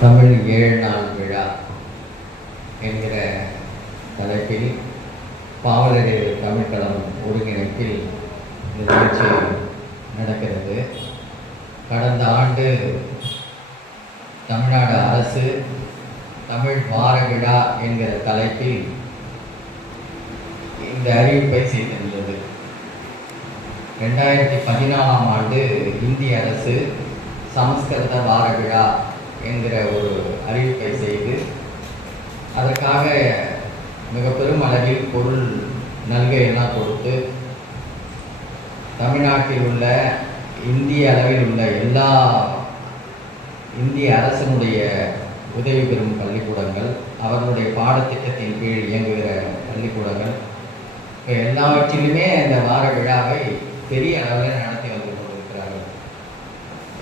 தமிழ் 7 நாள் விழா என்கிற தலைப்பில் பாவலரேறு தமிழ்களம் ஒருங்கிணைப்பில் இந்த நிகழ்ச்சி நடக்கிறது. கடந்த ஆண்டு தமிழ்நாடு அரசு தமிழ் வார விழா என்கிற தலைப்பில் இந்த அறிவிப்பை செய்திருந்தது. 2014ஆம் ஆண்டு இந்திய அரசு சமஸ்கிருத வார விழா என்கிற ஒரு அறிவிப்பை செய்து அதற்காக மிக பெரும் அளவில் பொருள் நல்கையெல்லாம் கொடுத்து தமிழ்நாட்டில் உள்ள இந்திய அளவில் உள்ள எல்லா இந்திய அரசனுடைய உதவி பெறும் பள்ளிக்கூடங்கள், அவர்களுடைய பாடத்திட்டத்தின் கீழ் இயங்குகிற பள்ளிக்கூடங்கள் எல்லாவற்றிலுமே இந்த வார விழாவை பெரிய அளவில் நடத்தி வந்து கொண்டிருக்கிறார்கள்.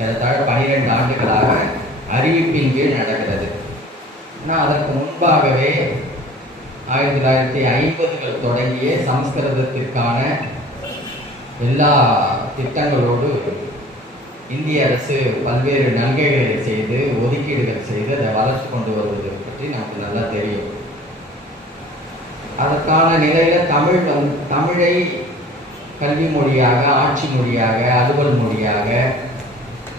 ஏறத்தாழ 12 ஆண்டுகளாக அறிவிப்பின் கீழ் நடக்கிறது. ஆனால் அதற்கு முன்பாகவே 1950கள் தொடங்கிய சமஸ்கிருதத்திற்கான எல்லா திட்டங்களோடு இந்திய அரசு பல்வேறு நன்மைகளை செய்து ஒதுக்கீடுகள் செய்து அதை வளர்ச்சி கொண்டு வருவதை பற்றி நமக்கு நல்லா தெரியும். அதற்கான நிலையில் தமிழை கல்வி மொழியாக, ஆட்சி மொழியாக, அலுவல் மொழியாக,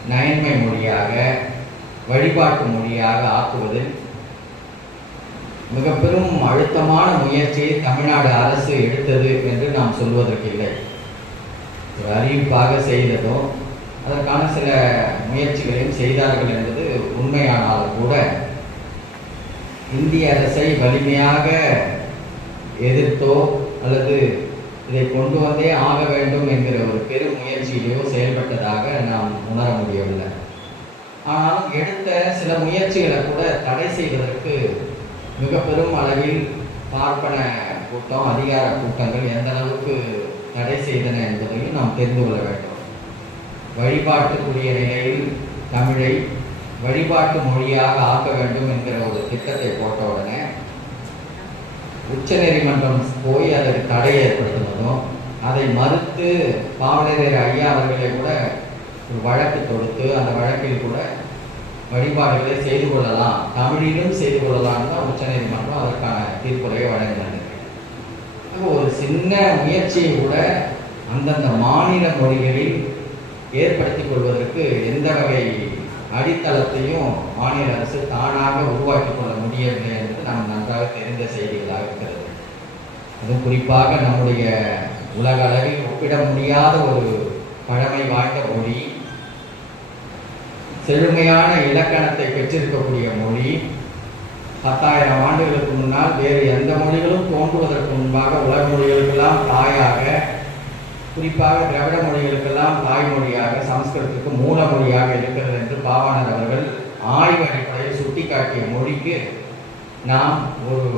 நயன்மை மொழியாக, வழிபாட்டு மொழியாக ஆக்குவதில் மிக பெரும் அழுத்தமான முயற்சியை தமிழ்நாடு அரசு எடுத்தது என்று நாம் சொல்வதற்கில்லை. ஒரு அறிவிப்பாக செய்ததும் அதற்கான சில முயற்சிகளையும் செய்தார்கள் என்பது உண்மையானாலும் கூட இந்திய அரசை வலிமையாக எதிர்த்தோ அல்லது இதை கொண்டு வந்தே ஆக வேண்டும் என்கிற ஒரு பெரும் முயற்சியிலேயோ செயல்பட்டதாக நாம் உணர முடியவில்லை. ஆனால் எடுத்த சில முயற்சிகளை கூட தடை செய்வதற்கு மிக பெரும் அளவில் பார்ப்பன கூட்டம், அதிகார கூட்டங்கள் எந்த அளவுக்கு தடை செய்தன என்பதையும் நாம் தெரிந்து கொள்ள வேண்டும். வழிபாட்டுக்குரிய நிலையில் தமிழை வழிபாட்டு மொழியாக ஆக்க வேண்டும் என்கிற ஒரு திட்டத்தை போட்ட உடனே உச்ச நீதிமன்றம் போய் அதற்கு தடை ஏற்படுத்தினதும் அதை மறுத்து பாவலரேறு ஐயா அவர்களை கூட ஒரு வழக்கு தொடுத்து அந்த வழக்கில் கூட வழிபாடுகளை செய்து கொள்ளலாம், தமிழிலும் செய்து கொள்ளலாம் தான் உச்ச நீதிமன்றம் அதற்கான தீர்ப்புரையை வழங்கினது. ஒரு சின்ன முயற்சியை கூட அந்தந்த மாநில மொழிகளில் ஏற்படுத்திக் கொள்வதற்கு எந்த வகை அடித்தளத்தையும் மாநில அரசு தானாக உருவாக்கி கொள்ள முடியவில்லை என்று நாம் நன்றாக தெரிந்த செய்திகளாக இருக்கிறது. அதுவும் குறிப்பாக நம்முடைய உலக அளவில் ஒப்பிட முடியாத ஒரு பழமை வாய்ந்த மொழி, செழுமையான இலக்கணத்தை பெற்றிருக்கக்கூடிய மொழி, 10,000 ஆண்டுகளுக்கு முன்னால் வேறு எந்த மொழிகளும் தோன்றுவதற்கு முன்பாக உலக மொழிகளுக்கெல்லாம் தாயாக, குறிப்பாக திராவிட மொழிகளுக்கெல்லாம் தாய்மொழியாக, சமஸ்கிருதத்துக்கு மூல மொழியாக இருக்கிறது என்று பாவாணர் அவர்கள் ஆய்வு அடிப்படையில் சுட்டிக்காட்டிய மொழிக்கு நாம் ஒரு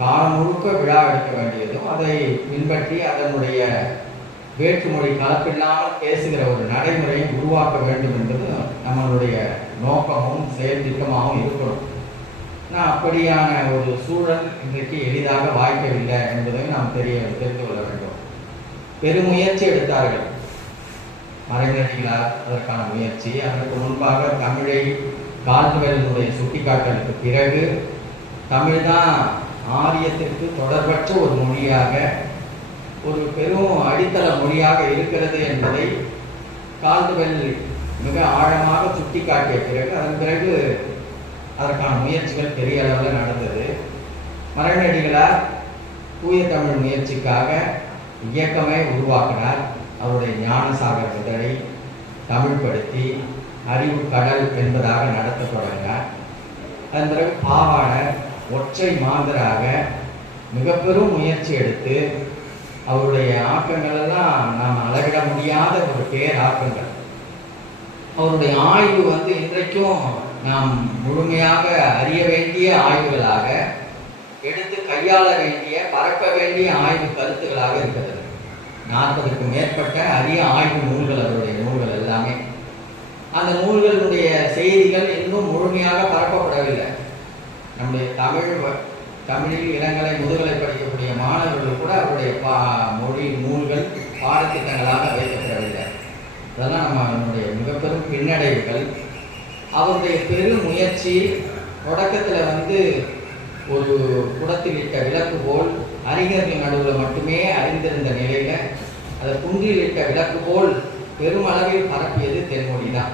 காலம் முழுக்க விழா எடுக்க வேண்டியதும் அதை பின்பற்றி அதனுடைய வேற்றுமொழி கலப்பில்லாமல் பேசுகிற ஒரு நடைமுறையை உருவாக்க வேண்டும் என்பது நம்மளுடைய நோக்கமும் செயல் திட்டமாகவும் இருக்கணும். ஆனால் அப்படியான ஒரு சூழல் இன்றைக்கு எளிதாக வாய்க்கவில்லை என்பதையும் நாம் தெரிந்து கொள்ள வேண்டும். பெருமுயற்சி எடுத்தார்கள் மறைமலைகளார் அதற்கான முயற்சி. அதற்கு முன்பாக தமிழை கால்டுவெல்லினுடைய சுட்டிக்காட்டலுக்கு பிறகு தமிழ்தான் ஆரியத்திற்கு தொடர்பற்ற ஒரு மொழியாக, ஒரு பெரும் அடித்தள மொழியாக இருக்கிறது என்பதை கால்டுவெல் மிக ஆழமாக சுட்டிக்காட்டிய பிறகு அதன் பிறகு அதற்கான முயற்சிகள் பெரிய அளவில் நடந்தது. மறைமலைகளார் தூய தமிழ் முயற்சிக்காக இயக்கமே உருவாக்கினார். அவருடைய ஞானசாகர் இதழை தமிழ்படுத்தி அறிவு கடல் என்பதாக நடத்த தொடங்கினார். அதன் பிறகு பாவாணர் ஒற்றை மாந்தராக மிக பெரும் முயற்சி எடுத்து அவருடைய ஆக்கங்கள் எல்லாம் நாம் அளவிட முடியாத ஒரு பேராக்கங்கள். அவருடைய ஆய்வு இன்றைக்கும் நாம் முழுமையாக அறிய வேண்டிய ஆய்வுகளாக எடுத்து கையாள வேண்டிய, பரப்ப வேண்டிய ஆய்வு கருத்துக்களாக இருக்கிறது. 40க்கும் மேற்பட்ட அரிய ஆய்வு நூல்கள், அவருடைய நூல்கள் எல்லாமே. அந்த நூல்களுடைய செய்திகள் இன்னும் முழுமையாக பரப்பப்படவில்லை. நம்முடைய தமிழில் இளங்கலை முதுகலை படிக்கக்கூடிய மாணவர்கள் கூட அவருடைய மொழி நூல்கள் பின்னடைவுகள், அவருடைய பெரும் முயற்சி தொடக்கத்தில் ஒரு குடத்தில் இட்ட விளக்கு போல் அறிஞர்கள் நடுவில் மட்டுமே அறிந்திருந்த நிலையில அதை குன்றில் இட்ட விளக்கு போல் பெருமளவில் பரப்பியது தென்மொழி தான்.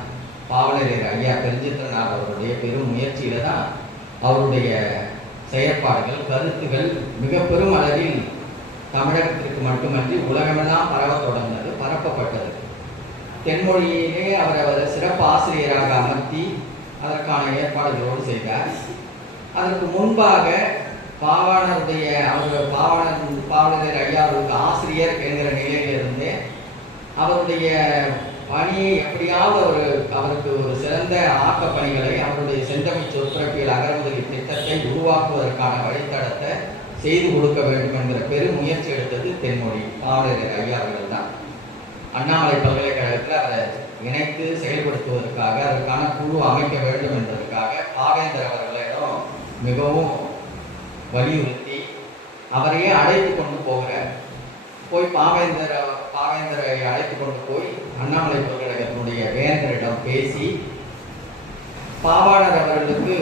பாவலரேறு ஐயா பெருஞ்சித்திரனார் அவருடைய பெரும் முயற்சியில தான் அவருடைய செயற்பாடுகள், கருத்துகள் மிக பெரும் அளவில் தமிழகத்திற்கு மட்டுமன்றி உலகமெல்லாம் பரவ தொடர்ந்தது, பரப்பப்பட்டது. தென்மொழியிலே அவர் சிறப்பு ஆசிரியராக அமர்த்தி அதற்கான ஏற்பாடுகளோடு செய்தார். அதற்கு முன்பாக பாவலரேறு ஐயா அவருக்கு ஆசிரியர் என்கிற நிலையிலிருந்து அவருடைய பணியை எப்படியாவது அவருக்கு ஒரு சிறந்த ஆக்க பணிகளை அவருடைய செந்தமிழ் சொற்பிறப்பியல் அகரமுதலி திட்டத்தை உருவாக்குவதற்கான வழித்தடத்தை செய்து கொடுக்க வேண்டும் என்கிற பெரும் முயற்சி எடுத்தது தென்மொழி பாவலரேறு ஐயா அவர்கள் தான். அண்ணாமலை பல்கலைக்கழகத்தில் அதை இணைத்து செயல்படுத்துவதற்காக அதற்கான குழு அமைக்க வேண்டும் என்பதற்காக பாவேந்தர் அவர்களிடம் மிகவும் வலியுறுத்தி அவரையே அழைத்து கொண்டு போய் பாவேந்தரை அழைத்து கொண்டு போய் அண்ணாமலை பல்கலைக்கழகத்தினுடைய வேந்தரிடம் பேசி பாவாணர் அவர்களுக்கு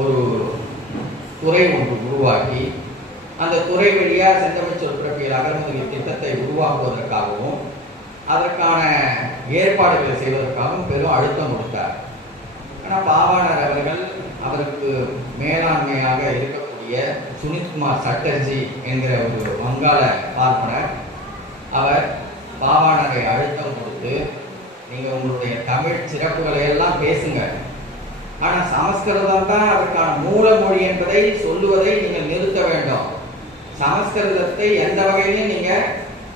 ஒரு துறை ஒன்று உருவாக்கி அந்த துறை வழியாக செந்தமிழ் சொற்பிறப்பியல் அகரமுதலி திட்டத்தை உருவாக்குவதற்காகவும் அதற்கான ஏற்பாடுகளை செய்வதற்காகவும் பெரும் அழுத்தம் கொடுத்தார். ஆனால் பாவாணர் அவர்கள் அவருக்கு மேலாண்மையாக இருக்கக்கூடிய சுனித்குமார் சட்டர்ஜி என்கிற ஒரு வங்காள பார்ப்பனர் அவர் பாவாணரை அழுத்தம் கொடுத்து, நீங்கள் உங்களுடைய தமிழ் சிறப்புகளை எல்லாம் பேசுங்க, ஆனால் சமஸ்கிருதம் தான் அதற்கான மூல மொழி என்பதை சொல்லுவதை நீங்கள் நிறுத்த வேண்டும், சமஸ்கிருதத்தை எந்த வகையிலும் நீங்கள்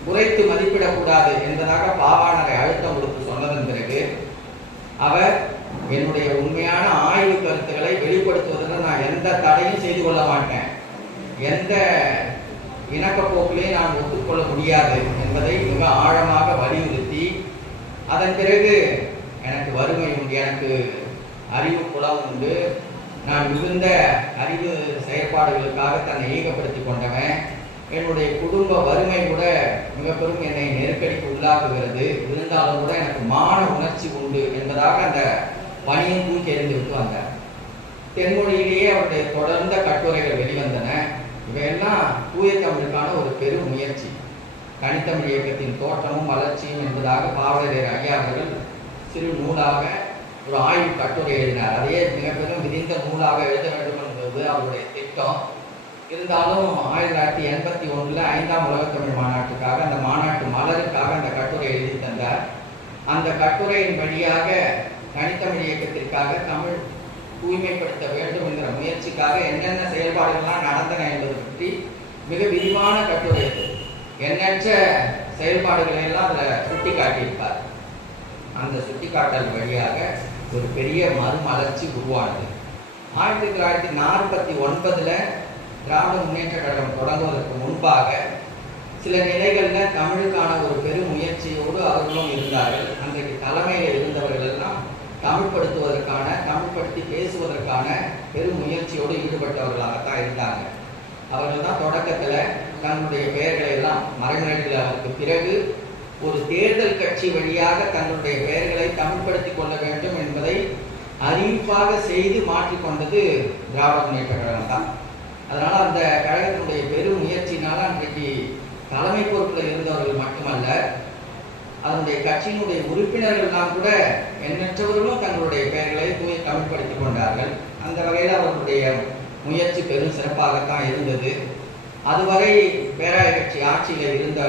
குறைத்து மதிப்பிடக்கூடாது என்பதாக பாவாணரை அழுத்தம் கொடுத்து சொன்னதன் பிறகு அவர் என்னுடைய உண்மையான ஆய்வு கருத்துக்களை வெளிப்படுத்துவதில் நான் எந்த தடையும் செய்து கொள்ள மாட்டேன், எந்த இணக்கப்போக்கிலையும் நான் ஒத்துக்கொள்ள முடியாது என்பதை மிக ஆழமாக வலியுறுத்தி, அதன் பிறகு எனக்கு வறுமை உண்டு, எனக்கு அறிவு புலம் உண்டு, நான் மிகுந்த அறிவு செயற்பாடுகளுக்காக தன்னை ஈகப்படுத்தி கொண்டவன், என்னுடைய குடும்ப வறுமை கூட மிக பெரும் என்னை நெருக்கடிக்கு உள்ளாக்குகிறது, இருந்தாலும் கூட எனக்கு மான உணர்ச்சி உண்டு என்பதாக அந்த பணியை தூக்கி எறிந்துவிட்டு வந்தார். தென்மொழியிலேயே அவருடைய தொடர்ந்த கட்டுரைகள் வெளிவந்தன. இவையெல்லாம் தூய தமிழுக்கான ஒரு பெரும் முயற்சி. தனித்தமிழ் இயக்கத்தின் தோற்றமும் வளர்ச்சியும் என்பதாக பாவலரேறு ஐயா அவர்கள் சிறு நூலாக ஒரு ஆய்வு கட்டுரை எழுதினார். அதையே மிக பெரும் விரிந்த நூலாக எழுத வேண்டும் என்பது அவருடைய திட்டம். இருந்தாலும் 1981 5ஆம் உலகத்தமிழ் மாநாட்டுக்காக, அந்த மாநாட்டு மலருக்காக அந்த கட்டுரை எழுதி தந்தார். அந்த கட்டுரையின் வழியாக தனித்தமிழ் இயக்கத்திற்காக தமிழ் தூய்மைப்படுத்த வேண்டும் என்கிற முயற்சிக்காக என்னென்ன செயல்பாடுகள்லாம் நடந்தன என்பது பற்றி மிக விரிவான கட்டுரை, எண்ணற்ற செயல்பாடுகளை எல்லாம் அதில் சுட்டி காட்டியிருப்பார். அந்த சுட்டிக்காட்டல் வழியாக ஒரு பெரிய மறுமலர்ச்சி உருவானது. 1949 திராவிட முன்னேற்ற கழகம் தொடங்குவதற்கு முன்பாக சில நிலைகளில் தமிழுக்கான ஒரு பெரும் முயற்சியோடு அவர்களும் இருந்தார்கள். அன்றைக்கு தலைமையில் இருந்தவர்கள் எல்லாம் தமிழ்படுத்துவதற்கான, தமிழ்படுத்தி பேசுவதற்கான பெரும் முயற்சியோடு ஈடுபட்டவர்களாகத்தான் இருந்தாங்க. அவர்கள் தான் தொடக்கத்தில் தன்னுடைய பெயர்களை எல்லாம் மறைமுறைகளுக்கு பிறகு ஒரு தேர்தல் கட்சி வழியாக தன்னுடைய பெயர்களை தமிழ்படுத்தி கொள்ள வேண்டும் என்பதை அறிவிப்பாக செய்து மாற்றிக்கொண்டது திராவிட முன்னேற்ற கழகம் தான். அதனால் அந்த கழகத்தினுடைய பெரும் முயற்சியினால் அன்றைக்கு தலைமை பொறுப்பில் இருந்தவர்கள் மட்டுமல்ல, அதனுடைய கட்சியினுடைய உறுப்பினர்கள்லாம் கூட எண்ணற்றவர்களும் தங்களுடைய பெயர்களை தூய தமிழ்படுத்தி கொண்டார்கள். அந்த வகையில் அவர்களுடைய முயற்சி பெரும் சிறப்பாகத்தான் இருந்தது. அதுவரை பேராய கட்சி ஆட்சியில் இருந்த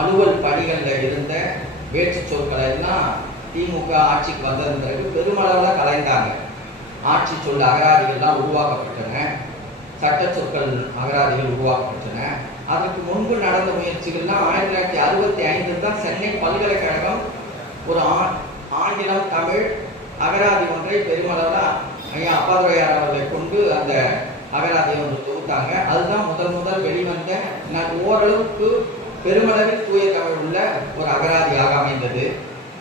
அலுவல் பணிகளில் இருந்த வேற்று சொற்களை எல்லாம் திமுக ஆட்சிக்கு வந்ததன் பிறகு பெருமளவில் கலைந்தாங்க. ஆட்சி சொல் அகராதிகள்லாம் உருவாக்கப்பட்டன, சட்ட சொற்கள் அகராதிகள் உருவாக்கப்பட்டன. அதற்கு முன்பு நடந்த முயற்சிகள்லாம் 1965 தான் சென்னை பல்கலைக்கழகம் ஒரு ஆங்கிலம் தமிழ் அகராதி ஒன்றை பெருமளவில் ஐயா அப்பாதுரையார் அவர்களை கொண்டு அந்த அகராதியை ஒன்று தொகுத்தாங்க. அதுதான் முதல் வெளிவந்த ஓரளவுக்கு பெருமளவில் தூய தமிழ் உள்ள ஒரு அகராதியாக அமைந்தது.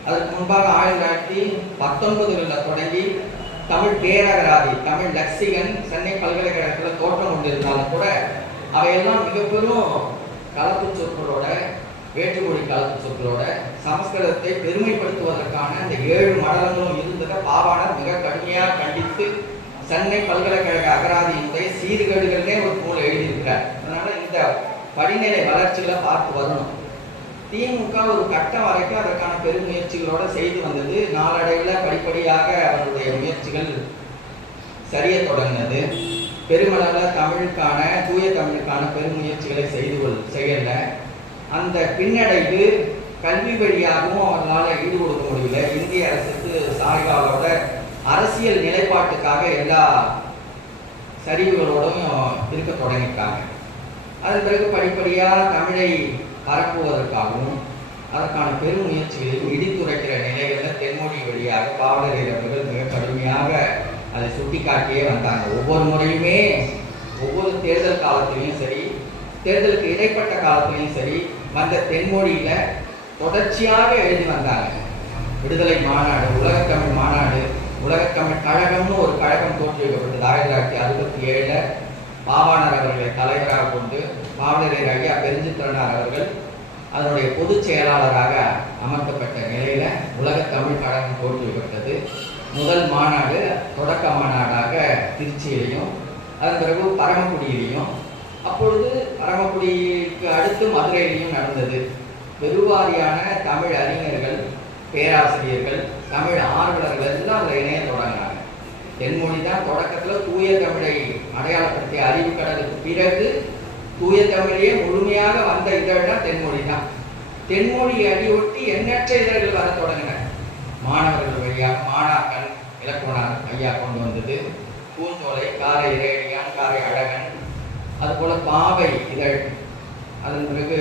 அதற்கு முன்பாக 1919 தொடங்கி தமிழ் பேரகராதி, தமிழ் லக்சிகன் சென்னை பல்கலைக்கழகத்தில் தோற்றம் கொண்டிருந்தாலும் கூட அவையெல்லாம் மிக பெரும் கலப்பு சொற்களோட வேற்றுமொழி கலப்பு சொற்களோட சமஸ்கிருதத்தை பெருமைப்படுத்துவதற்கான அந்த 7 மடலங்களும் இருந்ததை பாவாணர் மிக கடுமையாக கண்டித்து சென்னை பல்கலைக்கழக அகராதியினுடைய சீர்கேடுகளே ஒரு நூல் எழுதியிருக்கிறார். அதனால இந்த படிநிலை வளர்ச்சிகளை பார்த்து வரணும். திமுக ஒரு கட்டம் வரைக்கும் அதற்கான பெருமுயற்சிகளோட செய்து வந்தது. நாளடைவில் படிப்படியாக அவருடைய முயற்சிகள் சரிய தொடங்கினது. பெருமளவில் தமிழுக்கான தூய தமிழுக்கான பெருமுயற்சிகளை செய்யல. அந்த பின்னடைவு கல்வி வழியாகவும் அவர்களால் ஈடுபடுத்த முடியல. இந்திய அரசுக்கு சாய்காலோட அரசியல் நிலைப்பாட்டுக்காக எல்லா சரிவுகளோடும் இருக்க தொடங்கிட்டாங்க. அதன் பிறகு படிப்படியாக தமிழை பரப்புவதற்காகவும் அதற்கான பெருமுயற்சிகளையும் இடித்துரைக்கிற நிலைகளில் தென்மொழி வழியாக பாவலரேர் அவர்கள் மிக கடுமையாக அதை சுட்டி காட்டியே வந்தாங்க. ஒவ்வொரு முறையுமே ஒவ்வொரு தேர்தல் காலத்திலையும் சரி, தேர்தலுக்கு இடைப்பட்ட காலத்திலையும் சரி, வந்த தென்மொழியில தொடர்ச்சியாக எழுதி வந்தாங்க. விடுதலை மாநாடு, உலகத்தமிழ் மாநாடு, உலகத்தமிழ் கழகம்னு ஒரு கழகம் தோற்றுவிக்கப்பட்டது 1967 பாவாணர் அவர்களை தலைவராக கொண்டு பாவலரேர் ஐயா பெருஞ்சித்திரனார் அவர்கள் அதனுடைய பொதுச் செயலாளராக அமர்த்தப்பட்ட நிலையில உலகத்தமிழ் கழகம் தோற்றுவிக்கப்பட்டது. முதல் மாநாடு தொடக்க மாநாடாக திருச்சியிலையும், அதன் பிறகு பரமக்குடியிலையும், அப்பொழுது பரமக்குடிக்கு அடுத்து மதுரையிலையும் நடந்தது. பெருவாரியான தமிழ் அறிஞர்கள், பேராசிரியர்கள், தமிழ் ஆர்வலர்கள் எல்லாம் அதில் இணைய தொடங்கினாங்க. தென்மொழி தான் தொடக்கத்தில் தூய தமிழை அடையாளப்படுத்திய அறிவு கடலுக்கு பிறகு தூய தமிழையே முழுமையாக வந்த இதழ் தான் தென்மொழி தான். தென்மொழி அடியொட்டி எண்ணற்ற இதழ்கள் வர தொடங்கின. மாணவர்கள் வழியாக மாணாக்கன் இலக்குவனார் ஐயா கொண்டு வந்தது. பூஞ்சோலை, காரை இறையடியான், காரை அழகன், அதுபோல பாவை இதழ், அதன் பிறகு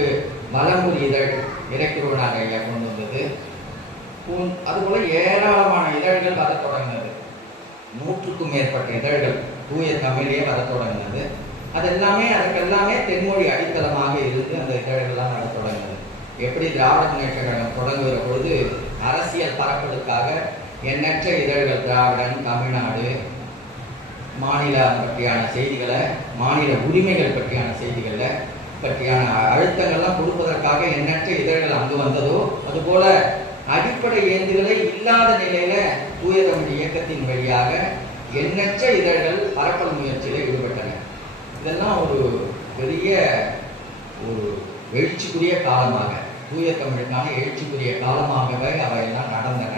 வலம்புரி இதழ் இறைக்குருவனார் ஐயா கொண்டு வந்தது. அதுபோல ஏராளமான இதழ்கள் வர தொடங்கினது. 100க்கும் மேற்பட்ட இதழ்கள் தூய தமிழே வர தொடங்கினது. அதற்கெல்லாமே தென்மொழி அடித்தளமாக இருந்து அந்த இதழ்கள்லாம் வர தொடங்கினது. எப்படி திராவிட முன்னேற்ற கழகம் தொடங்குகிற பொழுது அரசியல் பரப்பலுக்காக எண்ணற்ற இதழ்கள், திராவிடன், தமிழ்நாடு, மாநிலம் பற்றியான செய்திகளை, மாநில உரிமைகள் பற்றியான செய்திகளை பற்றியான அழுத்தங்கள்லாம் கொடுப்பதற்காக எண்ணற்ற இதழ்கள் அங்கு வந்ததோ, அதுபோல அடிப்படை ஏந்துகளை இல்லாத நிலையில தூய தமிழ் இயக்கத்தின் வழியாக எண்ணற்ற இதழ்கள் பரப்பல் முயற்சியில் ஈடுபட்டன. இதெல்லாம் ஒரு பெரிய ஒரு எழுச்சிக்குரிய காலமாக, தூய தமிழுக்கான எழுச்சிக்குரிய காலமாகவே அவையெல்லாம் நடந்தன.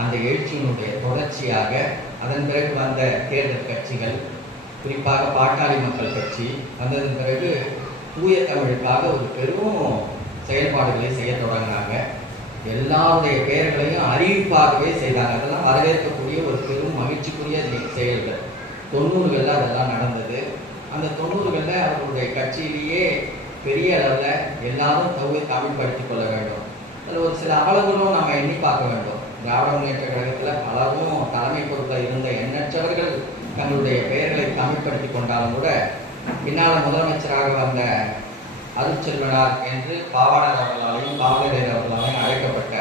அந்த எழுச்சியினுடைய தொடர்ச்சியாக அதன் பிறகு வந்த தேர்தல் கட்சிகள், குறிப்பாக பாட்டாளி மக்கள் கட்சி வந்ததன் பிறகு தூய தமிழுக்காக ஒரு பெரும் செயல்பாடுகளை செய்ய தொடங்கினாங்க. எல்லாருடைய பெயர்களையும் அறிவிப்பாகவே செய்தாங்க. அதெல்லாம் வரவேற்கக்கூடிய ஒரு பெரும் மகிழ்ச்சிக்குரிய செயல்கள். 90களில் அதெல்லாம் நடந்தது. அந்த 90களில் அவர்களுடைய கட்சியிலேயே பெரிய அளவில் எல்லாரும் தமிழ் படுத்திக் கொள்ள வேண்டும். அதில் ஒரு சில அவலங்களும் நம்ம எண்ணி பார்க்க வேண்டும். திராவிட முன்னேற்ற கழகத்தில் பலரும் தலைமை பொறுப்பில் இருந்த எண்ணற்றவர்கள் தங்களுடைய பெயர்களை தமிழ்படுத்தி கொண்டாலும் கூட பின்னால் முதலமைச்சராக வந்த அருட்செல்வனார் என்று பாவாணர் அவர்களாலையும் பாவலரேர் அவர்களாலையும் அழைக்கப்பட்ட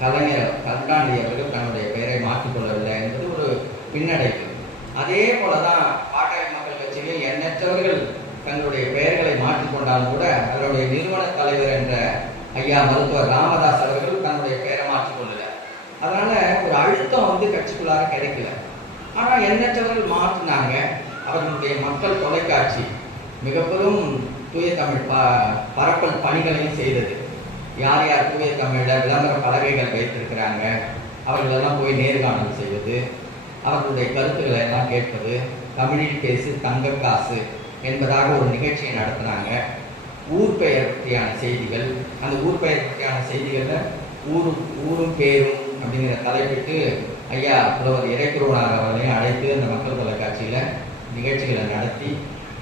கலைஞர் கருணாநிதி அவர்கள் தன்னுடைய பெயரை மாற்றிக்கொள்ளவில்லை என்பது ஒரு பின்னடைவு. அதே போலதான் பாட்டாளி மக்கள் கட்சியில் எண்ணற்றவர்கள் தங்களுடைய பெயர்களை மாற்றிக்கொண்டாலும் கூட அதனுடைய நிறுவன தலைவர் என்ற ஐயா மருத்துவர் ராமதாஸ் அவர்கள் தன்னுடைய பெயரை மாற்றிக்கொள்ளல. அதனால ஒரு அழுத்தம் கட்சிக்குள்ளார கிடைக்கல. ஆனா எண்ணற்றவர்கள் மாற்றினாங்க. அவர்களுடைய மக்கள் தொலைக்காட்சி மிக பெரும் தூய தமிழ் பரப்பல் பணிகளையும் செய்தது. யார் யார் தூய தமிழ விளம்பர பலகைகள் வைத்திருக்கிறாங்க அவர்களெல்லாம் போய் நேர்காணல் செய்வது, அவர்களுடைய கருத்துக்களை எல்லாம் கேட்பது, தமிழில் பேசு தங்க காசு என்பதாக ஒரு நிகழ்ச்சியை நடத்தினாங்க. ஊர் பெயர் பற்றியான செய்திகள், அந்த ஊர் பெயர் பற்றியான செய்திகளில் ஊரும் பேரும் அப்படிங்கிற தலைப்பிட்டு ஐயா புலவர் இறைக்குருவனார் அவர்களையும் அழைத்து அந்த மக்கள் தொலைக்காட்சியில் நிகழ்ச்சிகளை நடத்தி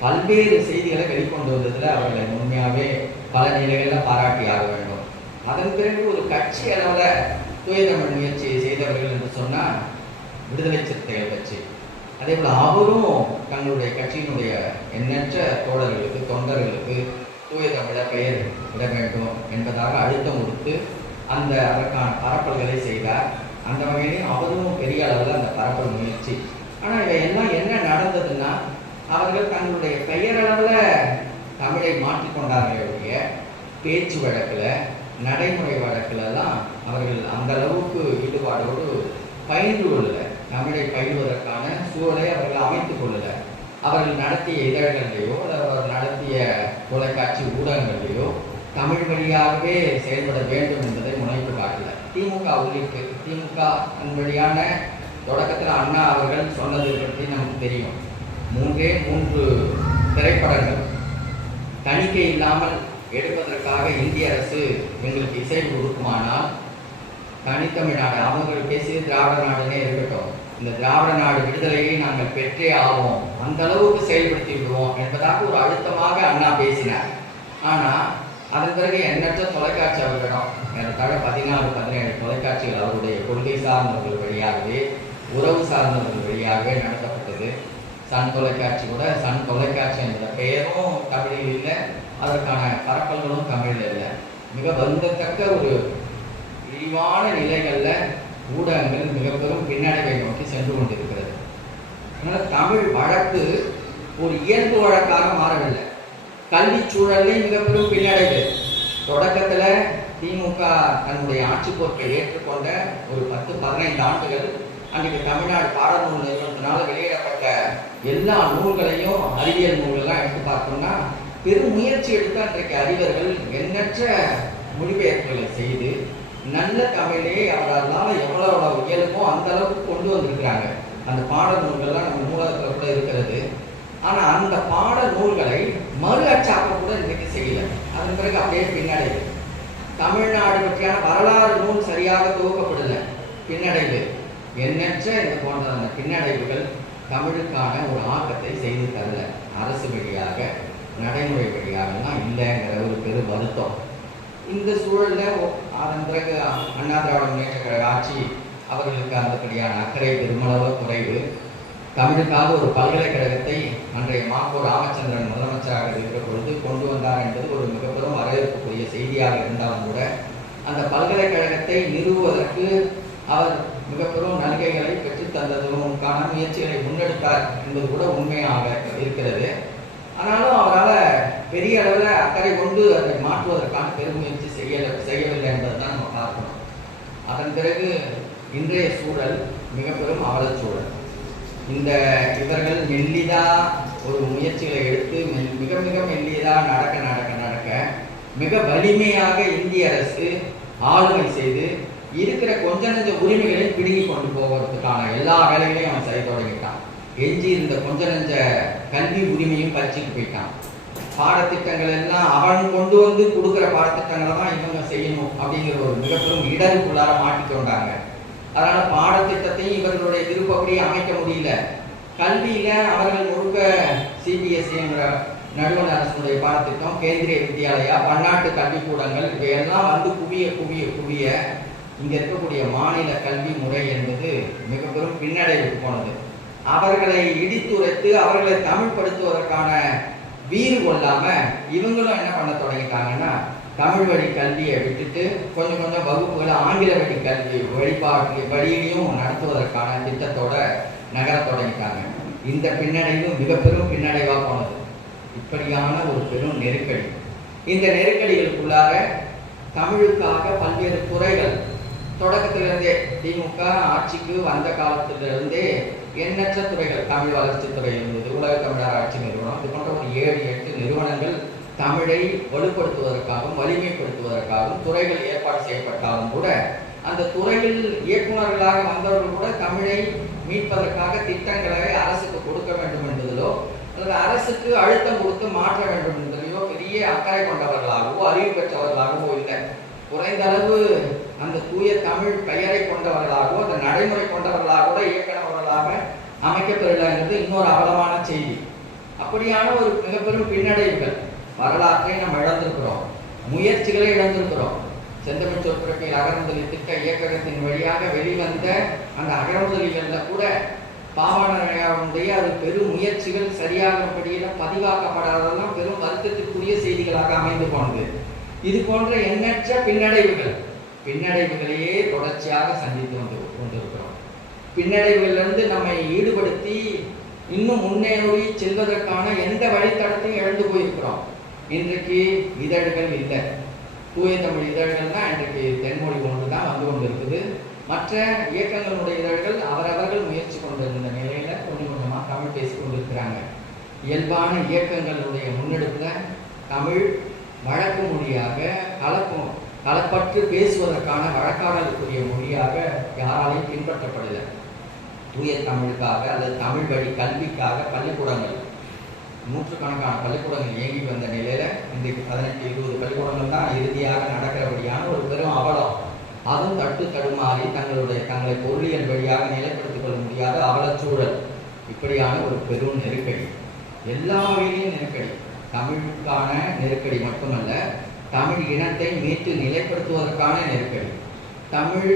பல்வேறு செய்திகளை வெளிக்கொண்டு வந்ததில் அவர்களை உண்மையாகவே பல நிலைகளில் பாராட்டி ஆக வேண்டும். அதன் பிறகு ஒரு கட்சி அளவில் தூய தமிழ் முயற்சியை செய்தவர்கள் என்று சொன்னால் விடுதலை சிறுத்தைகள் கட்சி. அதே போல் அவரும் தங்களுடைய கட்சியினுடைய எண்ணற்ற தோழர்களுக்கு தொண்டர்களுக்கு தூய தமிழ பெயர் விட வேண்டும் என்பதாக அழுத்தம் கொடுத்து அதற்கான பரப்பல்களை செய்தார். அந்த வகையிலையும் அவரும் பெரிய அளவில் அந்த பரப்பல் முயற்சி. ஆனால் இவையெல்லாம் என்ன நடந்ததுன்னா அவர்கள் தங்களுடைய பெயரளவில் தமிழை மாற்றிக்கொண்டார்களே ஒழிய பேச்சு வழக்கில், நடைமுறை வழக்கிலலாம் அவர்கள் அந்த அளவுக்கு ஈடுபாடோடு பயின்று கொள்ளல. தமிழை பயிலுவதற்கான சூழலை அவர்கள் அமைத்துக் கொள்ளல. அவர்கள் நடத்திய இதழ்களையோ அவர் நடத்திய தொலைக்காட்சி ஊடகங்களையோ தமிழ் வழியாகவே செயல்பட வேண்டும் என்பதை முனைப்பு காட்டல. திமுக உள்ளிட்டு திமுக வழியான தொடக்கத்தில் அண்ணா அவர்கள் சொன்னதை பற்றி நமக்கு தெரியும். 3 திரைப்படங்கள் தணிக்கை இல்லாமல் எடுப்பதற்காக இந்திய அரசு எங்களுக்கு இசை கொடுக்குமானால் தனித்தமிழ்நாடு அவர்கள் பேசிய திராவிட நாடுனே இருக்கட்டும், இந்த திராவிட நாடு விடுதலையை நாங்கள் பெற்றே ஆவோம், அந்த அளவுக்கு செயல்படுத்தி விடுவோம் என்பதாக ஒரு அழுத்தமாக அண்ணா பேசினார். ஆனால் அதன் பிறகு எண்ணற்ற தொலைக்காட்சி அவர்களிடம் ஏறத்தாழ 14-17 தொலைக்காட்சிகள் அவருடைய கொள்கை சார்ந்தவர்கள் வழியாகவே, உறவு சார்ந்தவர்கள் வழியாகவே நடத்தப்பட்டது. சன் தொலைக்காட்சி கூட சன் தொலைக்காட்சி என்ற பெயரும் தமிழில் இல்லை, அதற்கான பரப்பல்களும் தமிழில் இல்லை. மிக வருந்தத்தக்க ஒரு விரிவான நிலைகளில் ஊடகங்கள் மிக பெரும் பின்னடைவை நோக்கி சென்று கொண்டிருக்கிறது. அதனால் தமிழ் வழக்கு ஒரு இயல்பு வழக்காக மாறவில்லை. கல்வி சூழலே மிக பெரும் பின்னடைவு. தொடக்கத்தில் திமுக தன்னுடைய ஆட்சி பொறுப்பை ஏற்றுக்கொண்ட ஒரு 10-15 ஆண்டுகள் அன்றைக்கு தமிழ்நாடு பாடநூல் நிறுவனத்தினால் வெளியிடப்பட்ட எல்லா நூல்களையும், அறிவியல் நூல்கள்லாம் எடுத்து பார்த்தோம்னா பெரும் முயற்சி எடுத்து அன்றைக்கு அறிஞர்கள் எண்ணற்ற மொழிபெயர்ப்புகளை செய்து நல்ல தமிழே அவர்களால் எவ்வளோ இயலுமோ அந்த அளவுக்கு கொண்டு வந்திருக்கிறாங்க. அந்த பாட நூல்கள்லாம் நம்ம நூலகத்தில் கூட இருக்கிறது. ஆனால் அந்த பாட நூல்களை மறு அச்சாக்கம் கூட இன்றைக்கு செய்யலை. அதன் பிறகு அப்படியே பின்னடைவு. தமிழ்நாடு பற்றியான வரலாறு நூல் சரியாக துவக்கப்படலை, பின்னடைவு. எண்ணற்ற இந்த போன்ற அந்த பின்னடைவுகள் தமிழுக்கான ஒரு ஆக்கத்தை செய்து தரல. அரசு வழியாக, நடைமுறை வழியாகலாம் இல்லைங்கிற ஒரு பெரும் வருத்தம். இந்த சூழலில் அதன் பிறகு அண்ணா திராவிட முன்னேற்ற கழக ஆட்சி அவர்களுக்கு அந்தபடியான அக்கறை பெருமளவு குறைவு. தமிழுக்காக ஒரு பல்கலைக்கழகத்தை அன்றைய மாக்கோ ராமச்சந்திரன் முதலமைச்சராக இருக்கிற பொழுது கொண்டு வந்தார் என்பது ஒரு மிக பெரும் வரவேற்புக்குரிய செய்தியாக இருந்தாலும் கூட அந்த பல்கலைக்கழகத்தை நிறுவுவதற்கு அவர் மிக பெரும் நல்கைகளை பெற்றுத்தந்ததற்கான முயற்சிகளை முன்னெடுத்தார் என்பது கூட உண்மையாக இருக்கிறது. ஆனாலும் அவரால் பெரிய அளவில் அக்கறை கொண்டு அதை மாற்றுவதற்கான பெருமுயற்சி செய்யவில்லை என்பதுதான் நம்ம பார்க்கணும். அதன் பிறகு இன்றைய சூழல் மிக பெரும் அவலச்சூழல். இந்த இவர்கள் மெல்லிதா ஒரு முயற்சிகளை எடுத்து மிக மிக மெல்லிதா நடக்க மிக வலிமையாக இந்திய அரசு ஆளுமை செய்து இருக்கிற கொஞ்ச நெஞ்ச உரிமைகளை பிடுங்கி கொண்டு போவதற்கான எல்லா வேலைகளையும் அவன் செய்ய தொடங்கிட்டான். எஞ்சி இருந்த கொஞ்ச நெஞ்ச கல்வி உரிமையும் பறிச்சுட்டு போயிட்டான். பாடத்திட்டங்கள் எல்லாம் அவன் கொண்டு வந்து கொடுக்குற பாடத்திட்டங்களை தான் இவங்க செய்யணும் அப்படிங்கிற ஒரு மிகப்பெரும் இடருக்குள்ளார மாட்டிக்கொண்டாங்க. அதனால பாடத்திட்டத்தையும் இவர்களுடைய விருப்பப்படி அமைக்க முடியல. கல்வியில அவர்கள் முழுக்க சிபிஎஸ்இ என்ற நடுவண் அரசுடைய பாடத்திட்டம், கேந்திரிய வித்யாலயா, பன்னாட்டு கல்விக்கூடங்கள் இவையெல்லாம் வந்து குவிய இங்க இருக்கக்கூடிய மாநில கல்வி முறை என்பது மிக பெரும் பின்னடைவுக்கு போனது. அவர்களை இடித்துரைத்து அவர்களை தமிழ்படுத்துவதற்கான வீறு கொள்ளாம இவங்களும் என்ன பண்ண தொடங்கிட்டாங்கன்னா, தமிழ் வழி கல்வியை விட்டுட்டு கொஞ்சம் வகுப்புகளை ஆங்கில வழி கல்வி வழியிலையும் நடத்துவதற்கான திட்டத்தோட நகர தொடங்கிட்டாங்க. இந்த பின்னடைவு மிக பெரும் பின்னடைவாக போனது. இப்படியான ஒரு பெரும் நெருக்கடி. இந்த நெருக்கடிகளுக்குள்ளாக தமிழுக்காக பல்வேறு துறைகள் தொடக்கத்திலிருந்தே திமுக ஆட்சிக்கு வந்த காலத்திலிருந்தே எண்ணற்ற துறைகள், தமிழ் வளர்ச்சி துறை இருந்தது, உலக தமிழர் ஆட்சி நிறுவனம், இது போன்ற ஒரு 7-8 நிறுவனங்கள் தமிழை வலுப்படுத்துவதற்காகவும் வலிமைப்படுத்துவதற்காகவும் துறைகள் ஏற்பாடு செய்யப்பட்டாலும் கூட அந்த துறையில் இயக்குநர்களாக வந்தவர்கள் கூட தமிழை மீட்பதற்காக திட்டங்களை அரசுக்கு கொடுக்க வேண்டும் என்பதிலோ அல்லது அரசுக்கு அழுத்தம் கொடுத்து மாற்ற வேண்டும் என்பதிலோ பெரிய அக்கறை கொண்டவர்களாகவோ அறிவு பெற்றவர்களாகவோ இல்லை. குறைந்த அளவு அந்த தூய தமிழ் பெயரை கொண்டவர்களாகவோ அந்த நடைமுறை கொண்டவர்களாக இயக்குநர்களாக அமைக்கப்பெறலைங்கிறது இன்னொரு அவலமான செய்தி. அப்படியான ஒரு மிக பெரும் பின்னடைவுகள் வரலாற்றை நம்ம இழந்திருக்கிறோம், முயற்சிகளை இழந்திருக்கிறோம். செந்தமிழ் சொற்பிறப்பில் அகரமுதலி திட்ட இயக்ககத்தின் வழியாக வெளிவந்த அந்த அகரமுதலிகளில் கூட பாவாணரையாருடைய அது பெரும் முயற்சிகள் சரியானபடியில பதிவாக்கப்படாததெல்லாம் பெரும் வருத்தத்திற்குரிய செய்திகளாக அமைந்து போனது. இது போன்ற எண்ணற்ற பின்னடைவுகளையே தொடர்ச்சியாக சந்தித்து கொண்டிருக்கிறோம். பின்னடைவுகளிலிருந்து நம்மை ஈடுபடுத்தி இன்னும் முன்னேறி செல்வதற்கான எந்த வழித்தடத்தையும் இழந்து போயிருக்கிறோம். இன்றைக்கு இதழ்கள் இல்லை, தூய தமிழ் இதழ்கள் தான் இன்றைக்கு தென்மொழி ஒன்று தான் வந்து கொண்டு இருக்குது. மற்ற இயக்கங்களுடைய இதழ்கள் அவரவர்கள் முயற்சி கொண்டிருந்த நிலையில கொஞ்சம் கொஞ்சமாக தமிழ் பேசி கொண்டிருக்கிறாங்க. இயல்பான இயக்கங்களுடைய முன்னெடுப்பில் தமிழ் வழக்கு மொழியாக களப்பற்று பேசுவதற்கான வழக்காடலுக்குரிய மொழியாக யாராலையும் பின்பற்றப்படலை. தூய தமிழுக்காக அல்லது தமிழ் வழி கல்விக்காக பள்ளிக்கூடங்கள், நூற்றுக்கணக்கான பள்ளிக்கூடங்கள் இயங்கி வந்த நிலையில இன்றைக்கு 18-20 பள்ளிக்கூடங்கள் தான் இறுதியாக நடக்கிறபடியான ஒரு பெரும் அவலம். அதுவும் தடுமாறி தங்களை பொருளியல் வழியாக நிலைப்படுத்திக் கொள்ள முடியாத அவலச்சூழல். இப்படியான ஒரு பெரும் நெருக்கடி, எல்லா வகையிலையும் நெருக்கடி. தமிழுக்கான நெருக்கடி மட்டுமல்ல, தமிழ் இனத்தை மீட்டு நிலைப்படுத்துவதற்கான நெருக்கடி, தமிழ்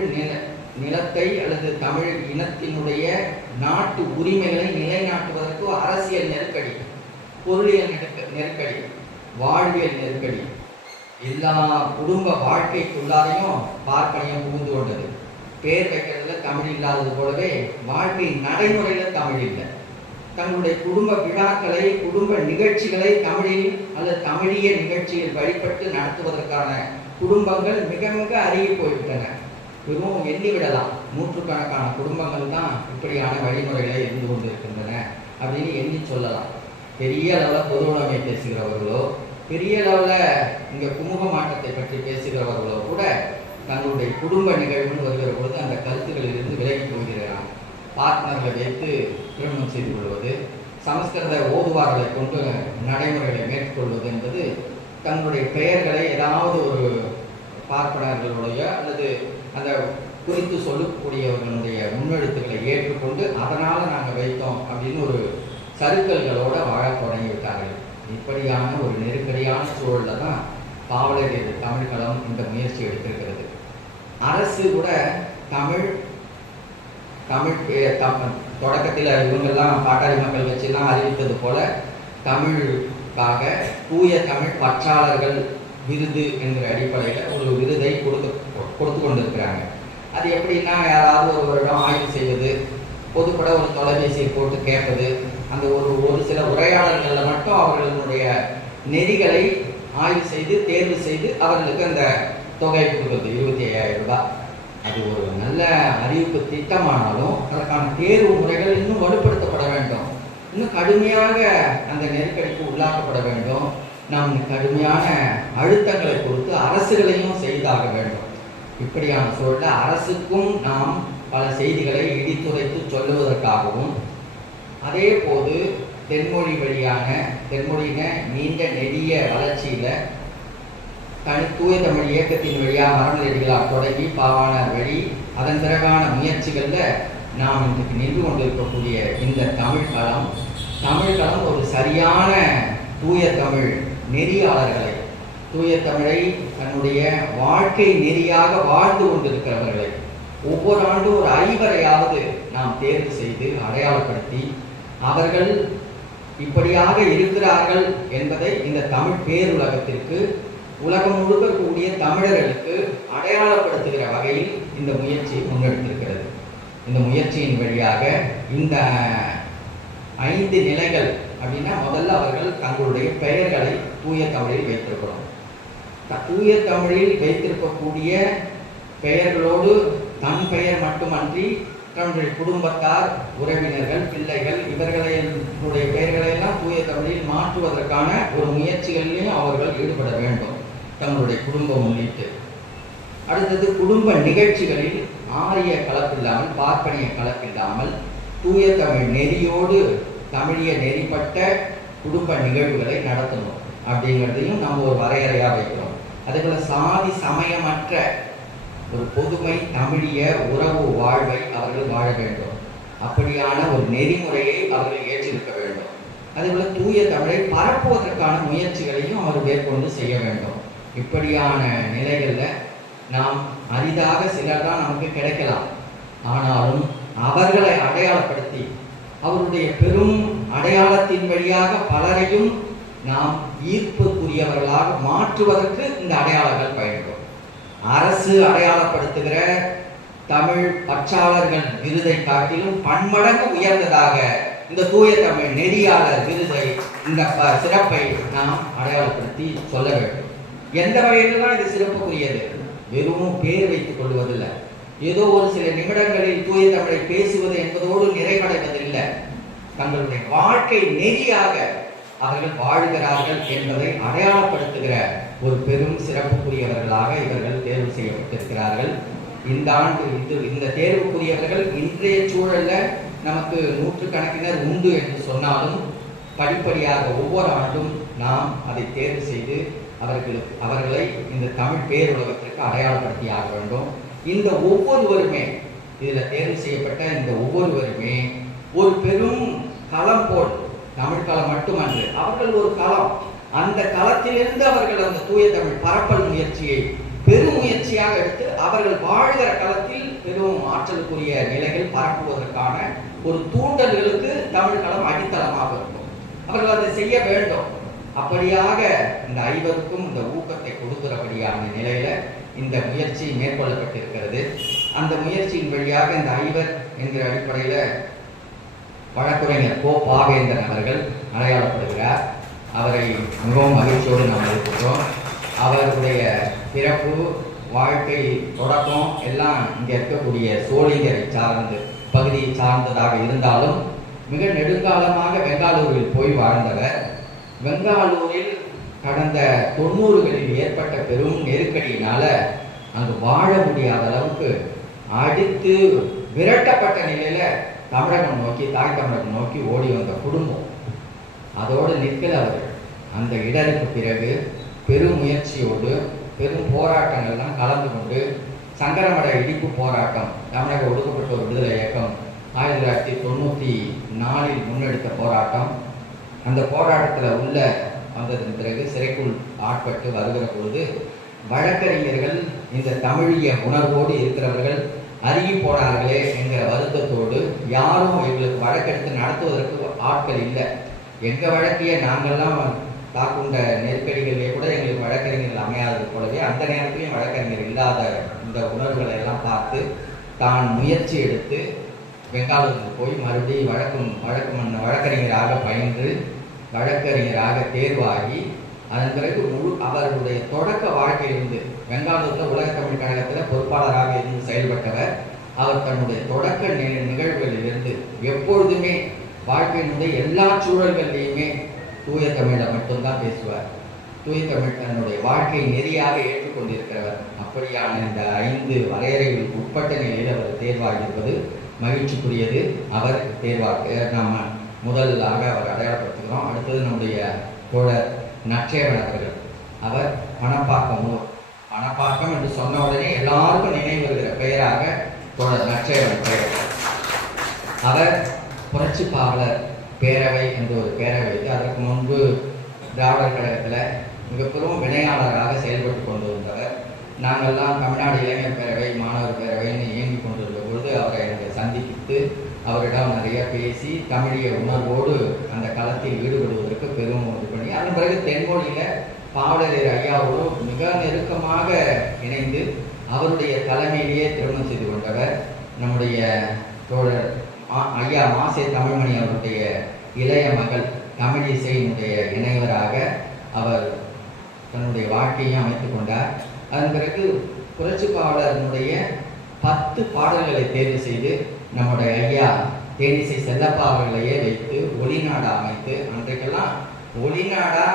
நிலத்தை அல்லது தமிழ் இனத்தினுடைய நாட்டு உரிமைகளை நிலைநாட்டுவதற்கு அரசியல் நெருக்கடி, பொருளியல் நெருக்கடி, வாழ்வியல் நெருக்கடி, எல்லா குடும்ப வாழ்க்கைக்குள்ளாரையும் பார்ப்பனியம் புகுந்து கொண்டது. பேர் வைக்கிறதுல தமிழ் இல்லாதது போலவே வாழ்க்கை நடைமுறையில தமிழ் இல்லை. தங்களுடைய குடும்ப விழாக்களை, குடும்ப நிகழ்ச்சிகளை தமிழில் அல்லது தமிழிய நிகழ்ச்சியில் வழிபட்டு நடத்துவதற்கான குடும்பங்கள் மிக மிக அருகி போய்விட்டன. வெறும் எண்ணிவிடலாம், நூற்றுக்கணக்கான குடும்பங்கள் தான் இப்படியான வழிமுறைகளை இருந்து கொண்டிருக்கின்றன அப்படின்னு எண்ணி சொல்லலாம். பெரிய அளவில் பொது உடைமை பேசுகிறவர்களோ, பெரிய அளவில் இங்கே குமுக மாற்றத்தை பற்றி பேசுகிறவர்களோ கூட தங்களுடைய குடும்ப நிகழ்வுன்னு வருகிற பொழுது அந்த கருத்துக்களில் இருந்து விலகி போகிறார்கள். பார்ட்னர்களை வைத்து திருமணம் செய்து கொள்வது, சமஸ்கிருத ஓதுவார்களை கொண்டு நடைமுறைகளை மேற்கொள்வது என்பது தங்களுடைய பெயர்களை ஏதாவது ஒரு பார்ப்பனர்களுடைய அல்லது அந்த குறித்து சொல்லக்கூடியவர்களுடைய முன்னெழுத்துக்களை ஏற்றுக்கொண்டு அதனால் நாங்கள் வைத்தோம் அப்படின்னு ஒரு சறுக்கல்களோட வாழ தொடங்கிவிட்டார்கள். இப்படியான ஒரு நெருக்கடியான சூழலில் தான் பாவலர் தமிழ்களம் இந்த முயற்சி எடுத்திருக்கிறது. அரசு கூட தமிழ் தொடக்கத்தில் இவங்கெல்லாம் பாட்டாளி மக்கள் வச்சுலாம் அறிவித்தது போல தமிழுக்காக தூய தமிழ் பற்றாளர்கள் விருது என்கிற அடிப்படையில் ஒரு விருதை கொடுத்து கொண்டிருக்கிறாங்க. அது எப்படின்னா, யாராவது ஒரு வருடம் ஆய்வு செய்வது, பொதுப்பட ஒரு தொலைபேசியை போட்டு கேட்பது, அந்த ஒரு சில உரையாடல்களில் மட்டும் அவர்களுடைய நெறிகளை ஆய்வு செய்து தேர்வு செய்து அவர்களுக்கு அந்த தொகையை கொடுக்குறது 25,000 ரூபாய். அது ஒரு நல்ல அறிவிப்பு திட்டமானாலும் அதற்கான தேர்வு முறைகள் இன்னும் வலுப்படுத்தப்பட வேண்டும். இன்னும் கடுமையாக அந்த நெருக்கடிக்கு உள்ளாக்கப்பட வேண்டும். நாம் கடுமையான அழுத்தங்களை கொடுத்து அரசுகளையும் செய்தாக வேண்டும். இப்படியான சூழலில் அரசுக்கும் நாம் பல செய்திகளை இடித்துரைத்து சொல்லுவதற்காகவும், அதே போது தென்மொழியின நீண்ட நெடிய வளர்ச்சியில தூய தமிழ் இயக்கத்தின் வழியாக மரமலடிகளால் தொடங்கி பாவாணர் வழி அதன் பிறகான முயற்சிகளில் நாம் இன்றைக்கு நின்று கொண்டிருக்கக்கூடிய இந்த தமிழ்களம் ஒரு சரியான தூய தமிழ் நெறியாளர்களை, தூய தமிழை தன்னுடைய வாழ்க்கை நெறியாக வாழ்ந்து கொண்டிருக்கிறவர்களை ஒவ்வொரு ஆண்டும் ஒரு 5 நாம் தேர்வு செய்து அடையாளப்படுத்தி அவர்கள் இப்படியாக இருக்கிறார்கள் என்பதை இந்த தமிழ் பேருலகத்திற்கு, உலகம் முழுக்க கூடிய தமிழர்களுக்கு அடையாளப்படுத்துகிற வகையில் இந்த முயற்சி முன்னெடுத்திருக்கிறது. இந்த முயற்சியின் வழியாக இந்த 5 நிலைகள் அப்படின்னா, முதல்ல அவர்கள் தங்களுடைய பெயர்களை தூய தமிழில் வைத்திருக்கிறோம். தூய தமிழில் வைத்திருக்கக்கூடிய பெயர்களோடு தன் பெயர் மட்டுமன்றி தன்னுடைய குடும்பத்தார், உறவினர்கள், பிள்ளைகள் இவர்களுடைய பெயர்களை எல்லாம் தூய தமிழில் மாற்றுவதற்கான ஒரு முயற்சிகளிலும் அவர்கள் ஈடுபட வேண்டும், தங்களுடைய குடும்பம் உள்ளிட்டு. அடுத்தது, குடும்ப நிகழ்ச்சிகளில் ஆரிய கலப்பில்லாமல், பார்ப்பனிய கலப்பில்லாமல் தூய தமிழ் நெறியோடு தமிழிய நெறிப்பட்ட குடும்ப நிகழ்வுகளை நடத்தணும் அப்படிங்கிறதையும் நம்ம ஒரு வரையறையாக வைக்கிறோம். அதே போல சாதி சமயமற்ற ஒரு பொதுமை தமிழிய உறவு வாழ்வை அவர்கள் வாழ வேண்டும். அப்படியான ஒரு நெறிமுறையை அவர்கள் ஏற்றிருக்க வேண்டும். அதே போல தூய தமிழை பரப்புவதற்கான முயற்சிகளையும் அவர் மேற்கொண்டு செய்ய வேண்டும். இப்படியான நிலைகளில் நாம் அரிதாக சிலர் தான் நமக்கு கிடைக்கலாம். ஆனாலும் அவர்களை அடையாளப்படுத்தி அவருடைய பெரும் அடையாளத்தின் வழியாக பலரையும் நாம் ஈர்ப்புக்குரியவர்களாக மாற்றுவதற்கு இந்த அடையாளங்கள் பயன்படும். அரசு அடையாளப்படுத்துகிற தமிழ் பற்றாளர்கள் விருதை காட்டிலும் பன்மடங்கு உயர்ந்ததாக இந்த தூய தமிழ் நெறியாளர் விருதை, இந்த சிறப்பை நாம் அடையாளப்படுத்தி சொல்ல வேண்டும். எந்த வகையில் தான் இது சிறப்புக்குரியது? வெறும் பேர் வைத்துக் கொள்வதில்லை, ஏதோ ஒரு சில நிமிடங்களில் தூய தமிழை பேசுவது என்பதோடு நிறைவடைவதில்லை. தங்களுடைய வாழ்க்கை நெறியாக அவர்கள் வாழ்கிறார்கள் என்பதை அடையாளப்படுத்துகிற ஒரு பெரும் சிறப்புக்குரியவர்களாக இவர்கள் தேர்வு செய்யப்பட்டிருக்கிறார்கள். இந்த ஆண்டு இந்த தேர்வுக்குரியவர்கள் இன்றைய சூழல்ல நமக்கு நூற்றுக்கணக்கினர் உண்டு என்று சொன்னாலும் படிப்படியாக ஒவ்வொரு ஆண்டும் நாம் அதை தேர்வு செய்து அவர்களை இந்த தமிழ் பேருலகத்திற்கு அடையாளப்படுத்தி ஆக வேண்டும். இந்த ஒவ்வொருவருமே இதில் தேர்வு செய்யப்பட்ட இந்த ஒவ்வொருவருமே ஒரு பெரும் களம் போல், தமிழ் களம் மட்டுமன்று, அவர்கள் ஒரு களம். அந்த களத்திலிருந்து அவர்கள் அந்த தூய தமிழ் பரப்பல் முயற்சியை பெரும் முயற்சியாக எடுத்து அவர்கள் வாழ்கிற களத்தில் பெரும் ஆற்றலுக்குரிய நிலைகள் பரப்புவதற்கான ஒரு தூண்டல்களுக்கு தமிழ் களம் அடித்தளமாக இருக்கும். அவர்கள் அதை செய்ய வேண்டும். அப்படியாக இந்த ஐவருக்கும் இந்த ஊக்கத்தை கொடுக்கிறபடியான நிலையில இந்த முயற்சி மேற்கொள்ளப்பட்டிருக்கிறது. அந்த முயற்சியின் வழியாக இந்த ஐவர் என்கிற அடிப்படையில வழக்குரைஞர் கோ பாவேந்தன் அவர்கள் அடையாளப்படுகிறார். அவரை மிகவும் மகிழ்ச்சியோடு நாம் இருக்கிறோம். அவருடைய பிறப்பு, வாழ்க்கை, தொடக்கம் எல்லாம் இங்கே இருக்கக்கூடிய சோழிங்கரை சார்ந்து பகுதியை சார்ந்ததாக இருந்தாலும் மிக நெடுங்காலமாக பெங்களூரில் போய் வாழ்ந்தவர். பெங்களூரில் கடந்த 90களில் ஏற்பட்ட பெரும் நெருக்கடியினால அங்கு வாழ முடியாத அளவுக்கு அடித்து விரட்டப்பட்ட நிலையில தமிழகம் நோக்கி, தாய் தமிழகம் நோக்கி ஓடி வந்த குடும்பம். அதோடு நிற்கல அவர்கள். அந்த இடருக்கு பிறகு பெரும் முயற்சியோடு பெரும் போராட்டங்கள்லாம் கலந்து கொண்டு சங்கரமட இடிப்பு போராட்டம், தமிழக ஒடுக்கப்பட்டோர் விடுதலை இயக்கம் 1994 முன்னெடுத்த போராட்டம். அந்த போராட்டத்தில் உள்ள வந்ததன் பிறகு சிறைக்குள் ஆட்பட்டு வருகிற பொழுது வழக்கறிஞர்கள் இந்த தமிழிய உணர்வோடு இருக்கிறவர்கள் அருகி போனார்களே என்கிற வருத்தத்தோடு யாரும் எங்களுக்கு வழக்கெடுத்து நடத்துவதற்கு ஆட்கள் இல்லை. எங்கள் வழக்கையை நாங்கள்லாம் தாக்குண்ட நெருக்கடிகளிலே கூட எங்களுக்கு வழக்கறிஞர்கள் அமையாதது போலவே அந்த நேரத்திலையும் வழக்கறிஞர் இல்லாத இந்த உணர்வுகளை எல்லாம் பார்த்து தான் முயற்சி எடுத்து பெங்களூருக்கு போய் மறுபடியும் வழக்கறிஞராக பயின்று வழக்கறிஞராக தேர்வாகி அதன் பிறகு அவர்களுடைய தொடக்க வாழ்க்கையிலிருந்து பெங்களூரில் உலக தமிழ் கழகத்தில் பொறுப்பாளராக இருந்து செயல்பட்டவர். அவர் தன்னுடைய தொடக்க நிகழ்வுகளிலிருந்து எப்பொழுதுமே வாழ்க்கையினுடைய எல்லா சூழல்களிலையுமே தூய தமிழை மட்டும்தான் பேசுவார். தூய தமிழ் தன்னுடைய வாழ்க்கை நெறியாக ஏற்றுக்கொண்டிருக்கிறவர். அப்படியான இந்த 5 வரையறைகளுக்கு உட்பட்ட நிலையில் அவர் தேர்வாகியிருப்பது மகிழ்ச்சிக்குரியது. அவர் தேர்வாக நாம் முதலாக அவர் அடையாளப்படுத்துகிறோம். அடுத்தது நம்முடைய தோழர் நற்சேவன் அவர்கள். அவர் பணப்பாக்கம் என்று சொன்ன உடனே எல்லாருக்கும் நினைவு வருகிற பெயராக தோழர் நற்சேவன் பெயர். அவர் புரட்சி பாவலர் பேரவை என்ற ஒரு பேரவை வைத்து அதற்கு முன்பு திராவிடர் கழகத்தில் மிகப்பெரும் வினையாளராக செயல்பட்டு கொண்டு வந்தவர். நாங்கள்லாம் தமிழ்நாடு இளைஞர் பேரவை, மாணவர் பேரவைன்னு இயங்கி கொண்டிருந்த பொழுது அவரை எனக்கு சந்திப்பித்து அவரிடம் நிறைய பேசி தமிழிய உணர்வோடு அந்த களத்தில் ஈடுபடுவதற்கு பெரும் இது பண்ணி அதன் பிறகு தென்மொழியில் பாவலர் ஐயாவோடு மிக நெருக்கமாக இணைந்து அவருடைய தலைமையிலேயே திருமணம் செய்து கொண்டவர் நம்முடைய தோழர் ஐயா மாசே தமிழ்மணி அவருடைய இளைய மகள் தமிழிசையினுடைய இணைவராக அவர் தன்னுடைய வாழ்க்கையும் அமைத்துக் கொண்டார். அதன் பிறகு புரட்சி பாவலருடைய 10 பாடல்களை தேர்வு செய்து நம்முடைய ஐயா தேனிசை செல்லப்பா அவர்களையே வைத்து ஒளிநாடா அமைத்து, அன்றைக்கெல்லாம் ஒளிநாடா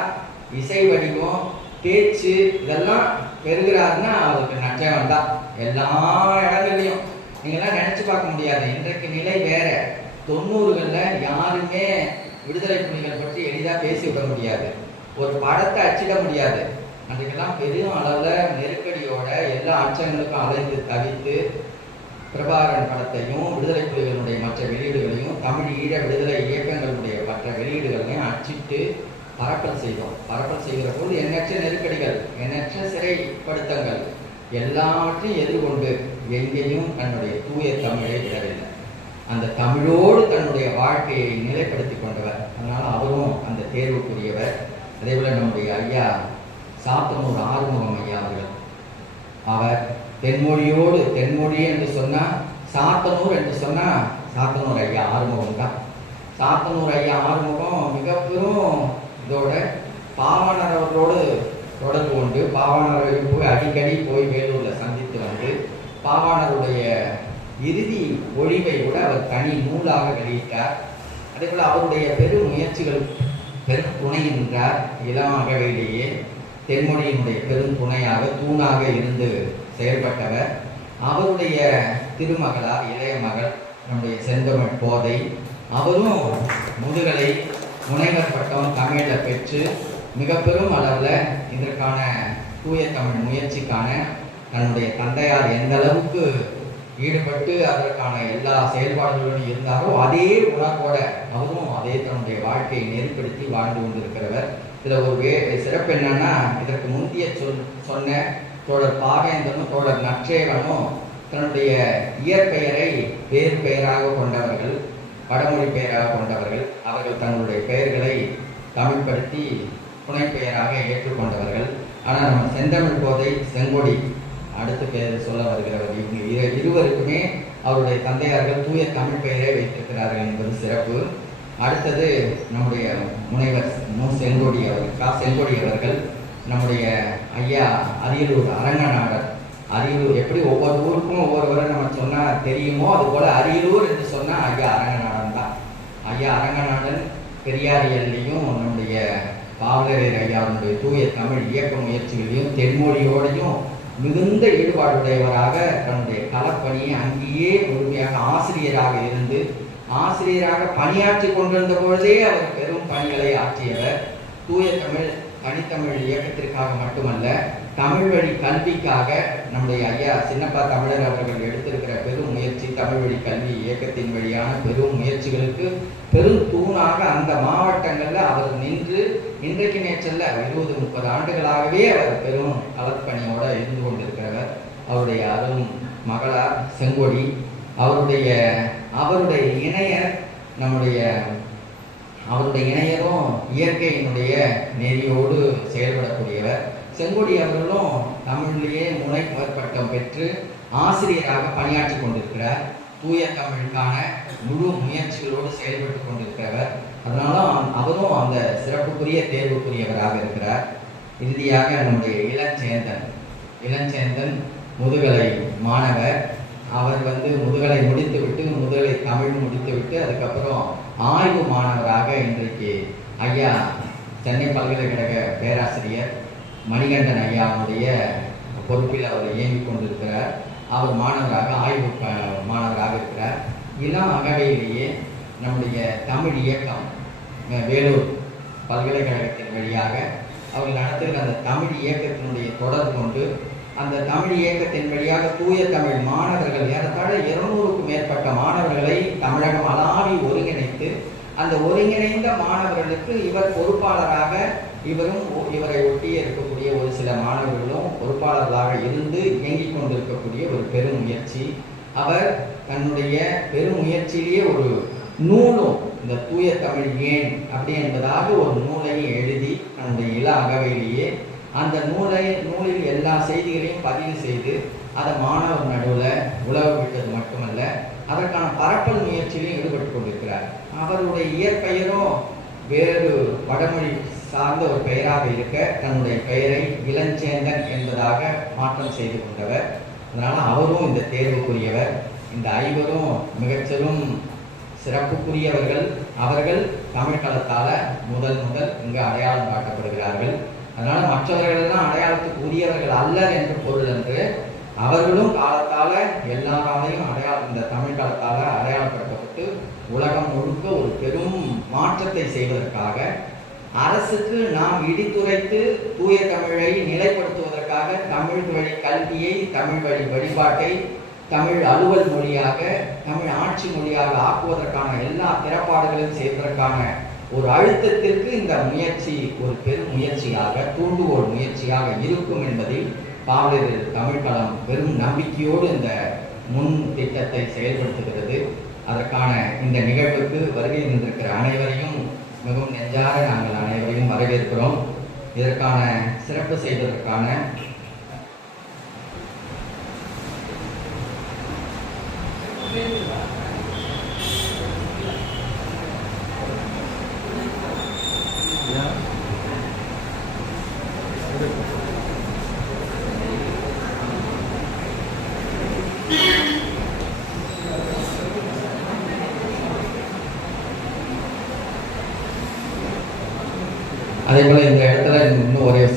இசை வடிவம் பேச்சு இதெல்லாம் பெறுகிறாருன்னா அவருக்கு நச்சம் தான். எல்லா இடங்கள்லையும் நீங்களாம் நினைச்சு பார்க்க முடியாது. இன்றைக்கு நிலை வேற. 90களில் யாருமே விடுதலை புலிகள் பற்றி எளிதாக பேசிவிட முடியாது, ஒரு படத்தை அச்சிட முடியாது. அன்றைக்கெல்லாம் பெரும் அளவில் நெருக்கடியோட எல்லா அச்சங்களுக்கும் அலைந்து தவித்து பிரபாகரன் படத்தையும் விடுதலை புலிகளுடைய மற்ற வெளியீடுகளையும் தமிழ் ஈழ விடுதலை இயக்கங்களுடைய மற்ற வெளியீடுகளையும் அச்சிட்டு பரப்பல் செய்தோம். பரப்பல் செய்கிற போது எண்ணற்ற நெருக்கடிகள், எண்ணற்ற சிறைப்படுத்தங்கள் எல்லாவற்றையும் எதிர்கொண்டு எங்கேயும் தன்னுடைய தூய தமிழை விடவில்லை. அந்த தமிழோடு தன்னுடைய வாழ்க்கையை நிலைப்படுத்தி கொண்டவர். அதனால் அவரும் அந்த தேர்வுக்குரியவர். அதே போல் நம்முடைய ஐயா சாத்தனூர் ஆறுமுகம் ஐயா அவர்கள், அவர் தென்மொழியோடு, தென்மொழி என்று சொன்னால் சாத்தனூர் என்று சொன்னால் சாத்தனூர் ஐயா ஆறுமுகம் தான். சாத்தனூர் ஐயா ஆறுமுகம் மிக பெரும் இதோட பாவனர் அவர்களோடு தொடர்பு கொண்டு பாவாணரை போய் அடிக்கடி போய் வேலூரில் சந்தித்து வந்து பாவாணருடைய இறுதி ஒழிவை கூட அவர் தனி நூலாக வெளியிட்டார். அதே போல் அவருடைய பெரும் முயற்சிகள் பெரும் துணை நின்றார். இளமாகவேலேயே தென்மொழியினுடைய பெரும் துணையாக தூணாக இருந்து செயல்பட்டவர். அவருடைய திருமகளார் இளைய மகள் நம்முடைய செந்தமிழ் போதை, அவரும் முதுகலை முனைவர் பட்டம் தமிழில் பெற்று மிக பெரும் அளவில் இதற்கான தூய தமிழ் முயற்சிக்கான தன்னுடைய தந்தையார் எந்த அளவுக்கு ஈடுபட்டு அதற்கான எல்லா செயல்பாடுகளும் இருந்தாரோ அதே உணர்வோட அவரும் அதே தன்னுடைய வாழ்க்கையை நெருப்படுத்தி வாழ்ந்து கொண்டிருக்கிறவர். இதில் ஒரு சிறப்பு என்னன்னா, இதற்கு முந்தைய சொன்ன தோழர் பாவேந்தனும் தோழர் நற்றேவனும் தன்னுடைய இயற்பெயரை வேறு பெயராக கொண்டவர்கள், வடமொழி பெயராக கொண்டவர்கள். அவர்கள் தங்களுடைய பெயர்களை தமிழ்படுத்தி துணை பெயராக ஏற்றுக்கொண்டவர்கள். ஆனால் நம்ம செந்தமிழ் போதை செங்கொடி அடுத்த பெயர் சொல்ல வருகிறவர். இவங்க இருவருக்குமே அவருடைய தந்தையார்கள் தூய தமிழ் பெயரை வைத்திருக்கிறார்கள் என்பது சிறப்பு. அடுத்தது நம்முடைய முனைவர் செங்கொடி அவர்கள் செங்கொடி அவர்கள் நம்முடைய ஐயா அரியலூர் அரங்கநாதர். அரியலூர் எப்படி ஒவ்வொரு ஊருக்கும் ஒவ்வொருவரை நம்ம சொன்னால் தெரியுமோ, அதுபோல் அரியலூர் என்று சொன்னால் ஐயா அரங்கநாதன் தான். ஐயா அரங்கநாதன் பெரியாரியல்லையும் நம்முடைய பாவலரேர் ஐயாவுடைய தூய தமிழ் இயக்க முயற்சிகளையும் தென்மொழியோடையும் மிகுந்த ஈடுபாடுடையவராக தன்னுடைய களப்பணியை அங்கேயே முழுமையாக ஆசிரியராக இருந்து ஆசிரியராக பணியாற்றி கொண்டிருந்த பொழுதே அவர் பெரும் பணிகளை ஆற்றியவர். தூய தமிழ் தனித்தமிழ் இயக்கத்திற்காக மட்டுமல்ல, தமிழ் வழி கல்விக்காக நம்முடைய ஐயா சின்னப்பா தமிழர் அவர்கள் எடுத்திருக்கிற பெரும் முயற்சி, தமிழ் வழி கல்வி இயக்கத்தின் வழியான பெரும் முயற்சிகளுக்கு பெரும் தூணாக அந்த மாவட்டங்களில் அவர் நின்று இன்றைக்கு நேற்றல்ல 20-30 ஆண்டுகளாகவே அவர் பெரும் களப்பணியோடு இருந்து கொண்டிருக்கிறவர். அவருடைய அருண் மகளார் செங்கொடி, அவருடைய இணையர் அவருடைய இணையரும் இயற்கையினுடைய நெறியோடு செயல்படக்கூடியவர். செங்கொடி அவர்களும் தமிழிலேயே முனைவர் பட்டம் பெற்று ஆசிரியராக பணியாற்றி கொண்டிருக்கிறார். தூய தமிழுக்கான முழு முயற்சிகளோடு செயல்பட்டு கொண்டிருக்கிறவர். அதனால அவரும் அந்த சிறப்புக்குரிய தேர்வுக்குரியவராக இருக்கிறார். இறுதியாக நம்முடைய இளஞ்சேந்தன் முதுகலை மாணவர். அவர் முதுகலை முடித்துவிட்டு முதுகலை தமிழ் முடித்துவிட்டு அதுக்கப்புறம் ஆய்வு மாணவராக இன்றைக்கு ஐயா சென்னை பல்கலைக்கழக பேராசிரியர் மணிகண்டன் ஐயாவுடைய பொறுப்பில் அவர் இயங்கிக் கொண்டிருக்கிறார். அவர் ஆய்வு மாணவராக இருக்கிறார். இளம் அகவையிலேயே நம்முடைய தமிழ் இயக்கம் வேலூர் பல்கலைக்கழகத்தின் வழியாக அவர்கள் நடத்துகிற அந்த தமிழ் இயக்கத்தினுடைய தொடர்பு கொண்டு அந்த தமிழ் இயக்கத்தின் வழியாக தூய தமிழ் மாணவர்கள் ஏறத்தாழ 200க்கும் மேற்பட்ட மாணவர்களை தமிழகம் அளாவி ஒருங்கிணைத்து அந்த ஒருங்கிணைந்த மாணவர்களுக்கு இவர் பொறுப்பாளராக, இவரை ஒட்டியே இருக்கக்கூடிய ஒரு சில மாணவர்களும் பொறுப்பாளர்களாக இருந்து இயங்கிக் கொண்டிருக்கக்கூடிய ஒரு பெரும் முயற்சி. அவர் தன்னுடைய பெரும் முயற்சியிலேயே ஒரு நூலும், இந்த தூய தமிழ் ஏன் அப்படி என்பதாக ஒரு நூலையும் எழுதி தன்னுடைய இள அகவையிலேயே அந்த நூலில் எல்லா செய்திகளையும் பதிவு செய்து அதை மாணவர் நடுவில் உலக விட்டது மட்டுமல்ல, அதற்கான பரப்பல் முயற்சியிலையும் ஈடுபட்டு கொண்டிருக்கிறார். அவருடைய இயற்பெயரும் வேறு வடமொழி சார்ந்த ஒரு பெயராக இருக்க தன்னுடைய பெயரை இளஞ்சேந்தன் என்பதாக மாற்றம் செய்து கொண்டவர். அதனால் அவரும் இந்த தேர்வுக்குரியவர். இந்த ஐவரும் மிகச்சிறும் சிறப்புக்குரியவர்கள். அவர்கள் தமிழ் களத்தால் முதல் இங்கு அடையாளம் காட்டப்படுகிறார்கள். அதனால் மற்றவர்களெல்லாம் அடையாளத்துக்கு உரியவர்கள் அல்லர் என்று பொருள் என்று அவர்களும் காலத்தால் எல்லா காலையும் இந்த தமிழ் காலத்தால் அடையாளப்படுத்தப்பட்டு உலகம் முழுக்க ஒரு பெரும் மாற்றத்தை செய்வதற்காக அரசுக்கு நாம் இடித்துரைத்து தூய தமிழை நிலைப்படுத்துவதற்காக தமிழ் வழி கல்வியை, தமிழ் வழி வழிபாட்டை தமிழ் அலுவல் மொழியாக, தமிழ் ஆட்சி மொழியாக ஆக்குவதற்கான எல்லா திறப்பாடுகளையும் செய்வதற்கான ஒரு அழுத்தத்திற்கு இந்த முயற்சி ஒரு பெரும் முயற்சியாக, தூண்டுகோல் முயற்சியாக இருக்கும் என்பதில் பாவலரேறு தமிழ்களம் பெரும் நம்பிக்கையோடு இந்த முன் திட்டத்தை செயல்படுத்துகிறது. அதற்கான இந்த நிகழ்வுக்கு வருகை நின்றிருக்கிற அனைவரையும் மிகவும் நெஞ்சார நாங்கள் அனைவரையும் வரவேற்கிறோம். இதற்கான சிறப்பு செய்வதற்கான Yeah.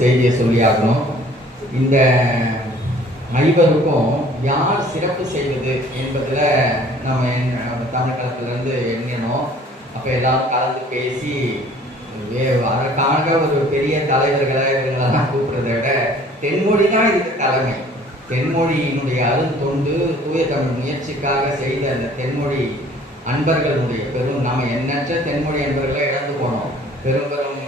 செய்தியை சொல்லியாகணும். இந்த ஐவருக்கும் யார் சிறப்பு செய்வது என்பதில் நம்ம தமிழ் களத்திலேருந்து எண்ணணும். அப்போ எல்லாரும் கலந்து பேசி அதற்காக ஒரு பெரிய தலைவர்களை இவங்களெல்லாம் கூப்பிடுறத விட தென்மொழி தான் இதுக்கு தலைமை. தென்மொழியினுடைய அருந்தொண்டு தூய தமிழ் முயற்சிக்காக செய்த அந்த தென்மொழி அன்பர்களுடைய பெரும் நாம் எண்ணற்ற தென்மொழி அன்பர்களை இழந்து போனோம். பெரும் பெரும்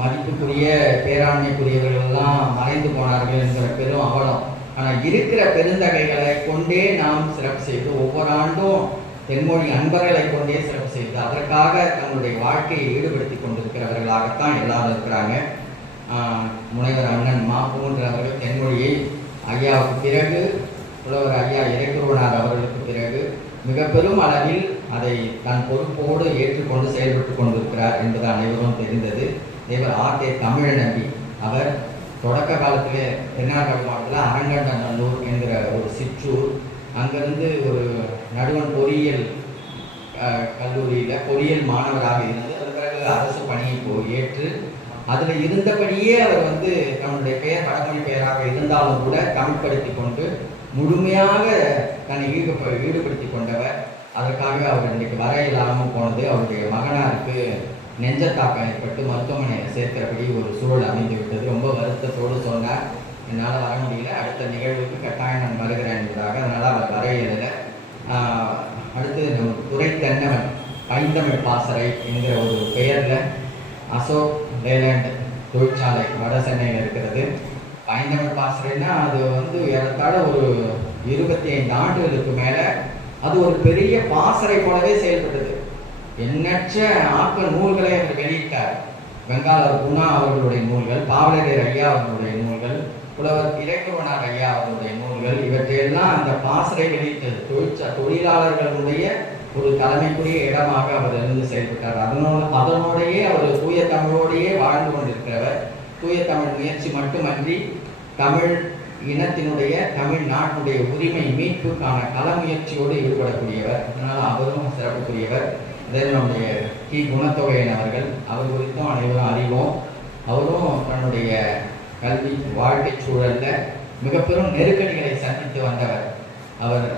மதிப்புக்குரிய பேராண்மைக்குரியவர்களெல்லாம் மறைந்து போனார்கள் என்கிற பெரும் அவலம். ஆனால் இருக்கிற பெருந்தகைகளை கொண்டே நாம் சிறப்பு செய்து ஒவ்வொரு ஆண்டும் தென்மொழி அன்பர்களை கொண்டே சிறப்பு செய்து அதற்காக தங்களுடைய வாழ்க்கையை ஈடுபடுத்தி கொண்டிருக்கிறவர்களாகத்தான் எல்லாரும் இருக்கிறாங்க. முனைவர் அண்ணன் மா பூங்குன்றன் அவர்கள் தென்மொழியை ஐயாவுக்கு பிறகு புலவர் ஐயா இறைக்குருவனார் அவர்களுக்கு பிறகு மிக பெரும் அளவில் அதை தன் பொறுப்போடு ஏற்றுக்கொண்டு செயல்பட்டு கொண்டிருக்கிறார் என்பது அனைவரும் தெரிந்தது. இதேபோல் ஆர்கே தமிழநம்பி அவர் தொடக்க காலத்திலே தென்னார்காடு மாவட்டத்தில் அரங்கண்டநல்லூர் என்கிற ஒரு சிற்றூர், அங்கிருந்து ஒரு நடுவன் பொறியியல் கல்லூரியில் பொறியியல் மாணவராக இருந்து அதன் பிறகு அரசு பணியை ஏற்று அதில் இருந்தபடியே அவர் தன்னுடைய பெயர் வடமொழி பெயராக இருந்தாலும் கூட தமிழ்படுத்தி கொண்டு முழுமையாக தன்னை ஈடுபடுத்தி கொண்டவர். அதற்காக அவர் இன்றைக்கு வர இல்லாமல் போனது அவருடைய மகனாருக்கு நெஞ்சத்தாக்கம் ஏற்பட்டு மருத்துவமனையில் சேர்க்கிறபடி ஒரு சூழல் அமைந்து விட்டது. ரொம்ப வருத்தத்தோடு சொன்னார், என்னால் வர முடியல, அடுத்த நிகழ்வுக்கு கட்டாயம் நான் வருகிறேன் என்பதாக. அதனால் அவர் வர இயலலை. அடுத்து நம்ம துறை தென்னவன் பைந்தமிழ் பாசறை என்கிற ஒரு பெயரில் அசோக் லேலண்ட் தொழிற்சாலை வட சென்னையில் இருக்கிறது. பைந்தமிழ் பாசறைன்னா அது ஏறத்தாழ ஒரு 25 ஆண்டுகளுக்கு மேலே அது ஒரு பெரிய பாசறை போலவே செயல்பட்டது. எண்ணற்ற ஆக்க நூல்களை அவர் வெளியிட்டார். வெங்காளர் குணா அவர்களுடைய நூல்கள், பாவலரேர் ஐயா அவர்களுடைய நூல்கள், புலவர் இறைக்குருவனார் ஐயா அவர்களுடைய நூல்கள், இவற்றையெல்லாம் அந்த பாசறை வெளியிட்டது. தொழிலாளர்களுடைய ஒரு தலைமைக்குரிய இடமாக அவர் இருந்து செயல்பட்டார். அதனோடையே அவர் தூய தமிழோடையே வாழ்ந்து கொண்டிருக்கிறவர். தூய தமிழ் முயற்சி மட்டுமன்றி தமிழ் இனத்தினுடைய தமிழ்நாட்டினுடைய உரிமை மீட்புக்கான கள முயற்சியோடு ஈடுபடக்கூடியவர். அதனால் அவரும் சிறப்புக்குரியவர். அதே நம்முடைய கி குணத்தொகையன் அவர்கள், அவர் குறித்தும் அனைவரும் அறிவோம். அவரும் தன்னுடைய கல்வி வாழ்க்கை சூழலில் மிக பெரும் நெருக்கடிகளை சந்தித்து வந்தவர். அவர்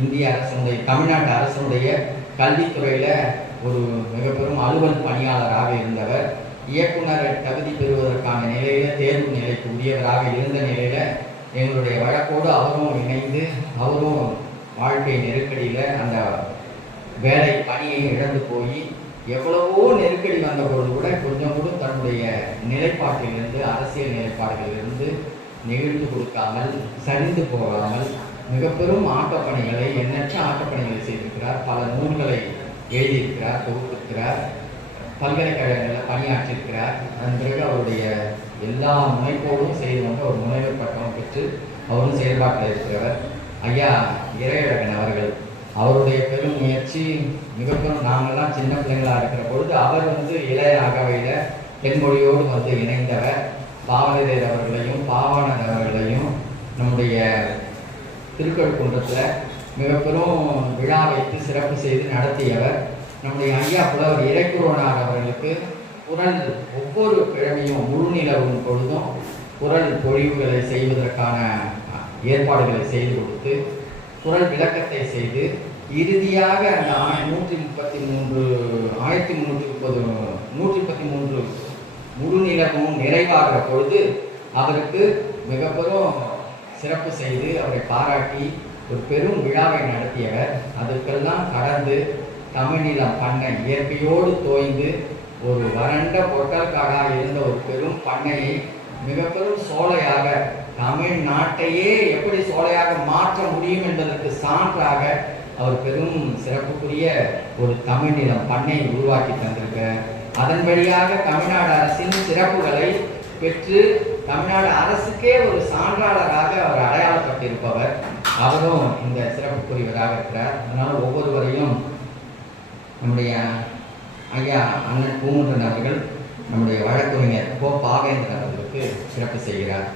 இந்திய அரசனுடைய தமிழ்நாட்டு அரசனுடைய கல்வித்துறையில் ஒரு மிக பெரும் அலுவல் பணியாளராக இருந்தவர். இயக்குனர் தகுதி பெறுவதற்கான நிலையில் தேர்வு நிலைக்கு உரியவராக இருந்த நிலையில் எங்களுடைய வழக்கோடு அவரும் இணைந்து அவரும் வாழ்க்கை நெருக்கடியில் அந்த வேலை பணியை இழந்து போய் எவ்வளவோ நெருக்கடி வந்த பொழுது கூட கொஞ்சம் கூட தன்னுடைய நிலைப்பாட்டிலிருந்து அரசியல் நிலைப்பாடுகளிலிருந்து நெகிழ்ந்து கொடுக்காமல் சரிந்து போகாமல் மிக பெரும் ஆக்கப்பணிகளை எண்ணற்ற ஆக்கப்பணிகளை செய்திருக்கிறார். பல நூல்களை எழுதியிருக்கிறார், தொகுத்திருக்கிறார், பல்கலைக்கழகங்களில் பணியாற்றியிருக்கிறார். அதன் பிறகு அவருடைய எல்லா முனைப்போடும் செய்து கொண்டு ஒரு முனைவர் பட்டம் பெற்று அவரும் செயல்பாட்டில் இருக்கிறவர். ஐயா இறையழகன் அவர்கள், அவருடைய பெரும் முயற்சி மிக பெரும். நாங்கள்லாம் சின்ன பிள்ளைங்களாக இருக்கிற பொழுது அவர் இளைய அகவையில் தென்மொழியோடு இணைந்தவர். பாவலரேர் அவர்களையும் பாவாணர் அவர்களையும் நம்முடைய திருக்கழுக்குன்றத்தில் மிக பெரும் விழா வைத்து சிறப்பு செய்து நடத்தியவர். நம்முடைய ஐயா புலவர் இறைக்குருவனார் அவர்களுக்கு குரல் ஒவ்வொரு கிழமையும் முழுநிலவும் பொழுதும் குரல் பொழிவுகளை செய்வதற்கான ஏற்பாடுகளை செய்து கொடுத்து குரல் விளக்கத்தை செய்து இறுதியாக அந்த 133 முழுநிலமும் நிறைவாகிற பொழுது அவருக்கு மிக பெரும் சிறப்பு செய்து அவரை பாராட்டி ஒரு பெரும் விழாவை நடத்தியவர். அதற்கெல்லாம் கடந்து தமிழ்நிலம் பண்ணை இயற்கையோடு தோய்ந்து ஒரு வறண்ட பொட்டல் காடாக இருந்த ஒரு பெரும் பண்ணையை மிக பெரும் சோலையாக, தமிழ்நாட்டையே எப்படி சோலையாக மாற்ற முடியும் என்பதற்கு சான்றாக அவர் பெரும் சிறப்புக்குரிய ஒரு தமிழ்நிலம் பண்ணை உருவாக்கி தந்திருக்க, அதன் வழியாக தமிழ்நாடு அரசின் சிறப்புகளை பெற்று தமிழ்நாடு அரசுக்கே ஒரு சான்றாளராக அவர் அடையாளப்பட்டிருப்பவர். அவரும் இந்த சிறப்புக்குரியவராக இருக்கிறார். அதனால் ஒவ்வொருவரையும் நம்முடைய ஐயா அண்ணன் பூங்குன்றன் அவர்கள் நம்முடைய வழக்கறிஞர் கோ பாவேந்திரன் அவர்களுக்கு சிறப்பு செய்கிறார்.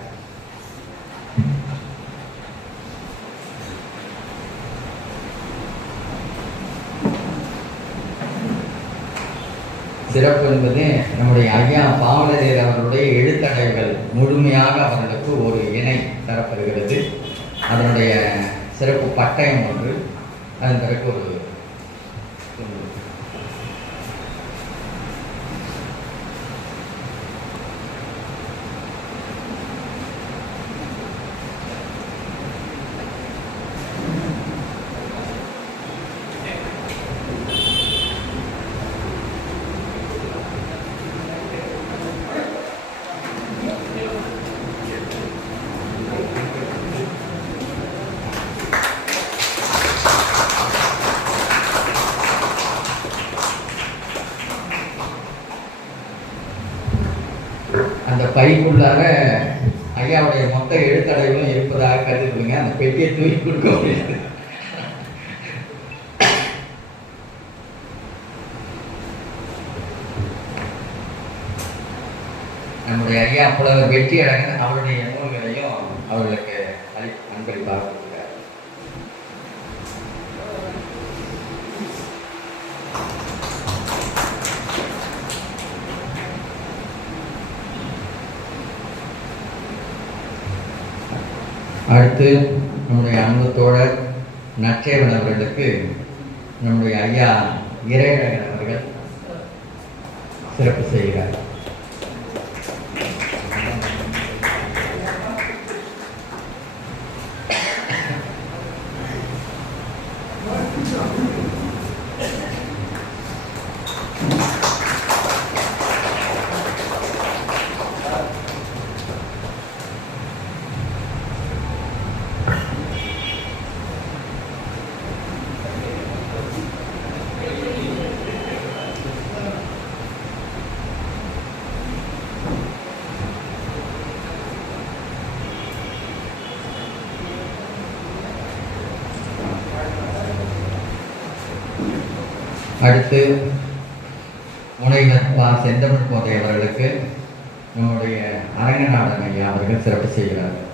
சிறப்பு என்பது நம்முடைய ஐயா பாவலரேர் அவர்களுடைய எழுத்தடைகள் முழுமையாக அவர்களுக்கு ஒரு இணை தரப்படுகிறது. அதனுடைய சிறப்பு பட்டயம் ஒன்று, அதன் பிறகு ஒரு அந்த பைக்குள்ளாக ஐயாவுடைய மொத்த எழுத்தடைகளும் இருப்பதாக கருதுங்க. அந்த பெட்டியை தூக்கி கொடுக்க முடியாது. நம்முடைய ஐயா புலவர் வெற்றி அழகன் அவருடைய நூல்களையும் அவர்களுக்கு அன்பளிப்பாக கொடுக்கிறார். அடுத்து நம்முடைய அன்பு தோழர் நற்றேவன் அவர்களுக்கு நம்முடைய ஐயா இறையழகன் அவர்கள் சிறப்பு செய்கிறார். அடுத்து முனைவர் பா. செந்தமிழ் கோதை அவர்களுக்கு நம்முடைய அரங்கநாதன் ஐயா அவர்கள் சிறப்பு செய்கிறார்கள்.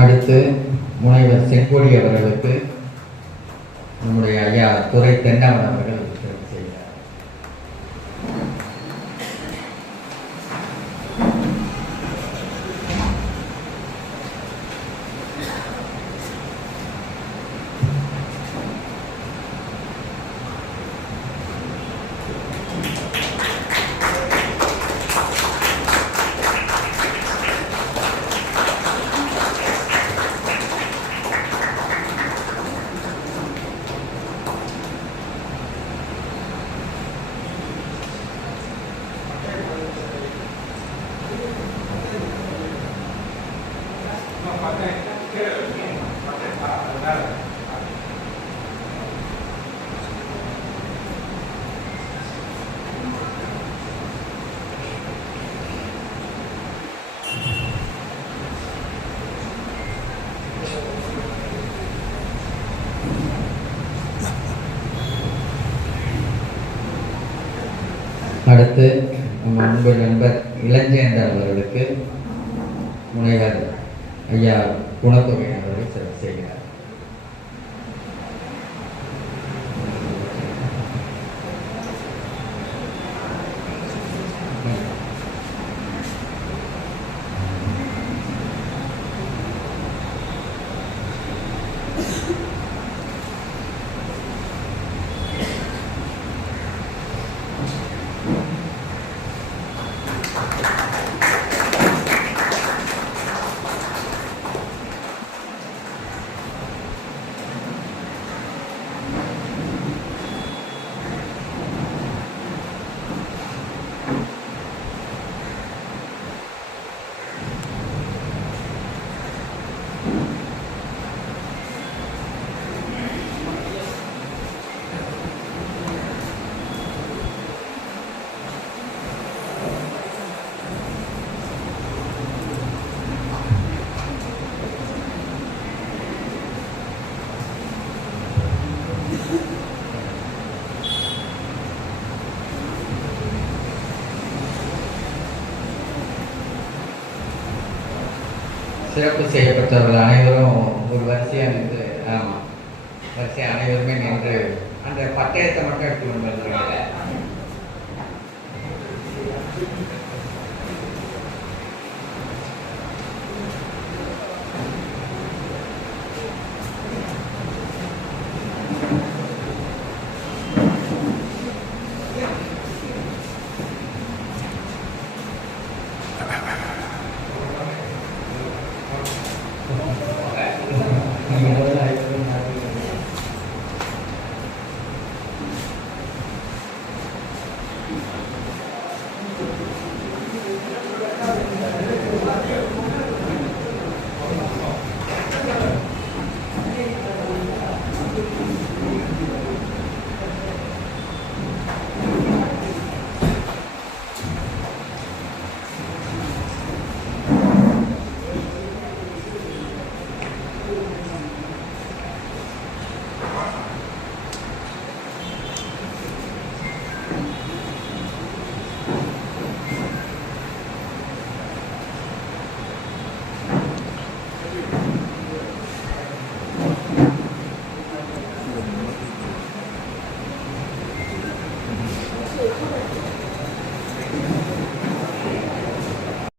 அடுத்து முனைவர் செங்கோடி அவர்களுக்கு நம்முடைய ஐயா துரை தென்னவன் அவர்கள் சிறப்பு செய்கிறார். அடுத்து நம்ம அன்பு நண்பர் இளஞ்சேந்தர் அவர்களுக்கு முனைவர் ஐயா குணத்தொகை அவர்கள் சிறப்பு செய்கிறார். சிறப்பு செய்யப்பட்டவர்கள் அனைவரும் ஒரு வரிசையாக நின்று, ஆமாம், வரிசையாக அனைவருமே நின்று அந்த பட்டயத்தை மட்டும் எடுத்து கொண்டு வந்துருக்காங்க.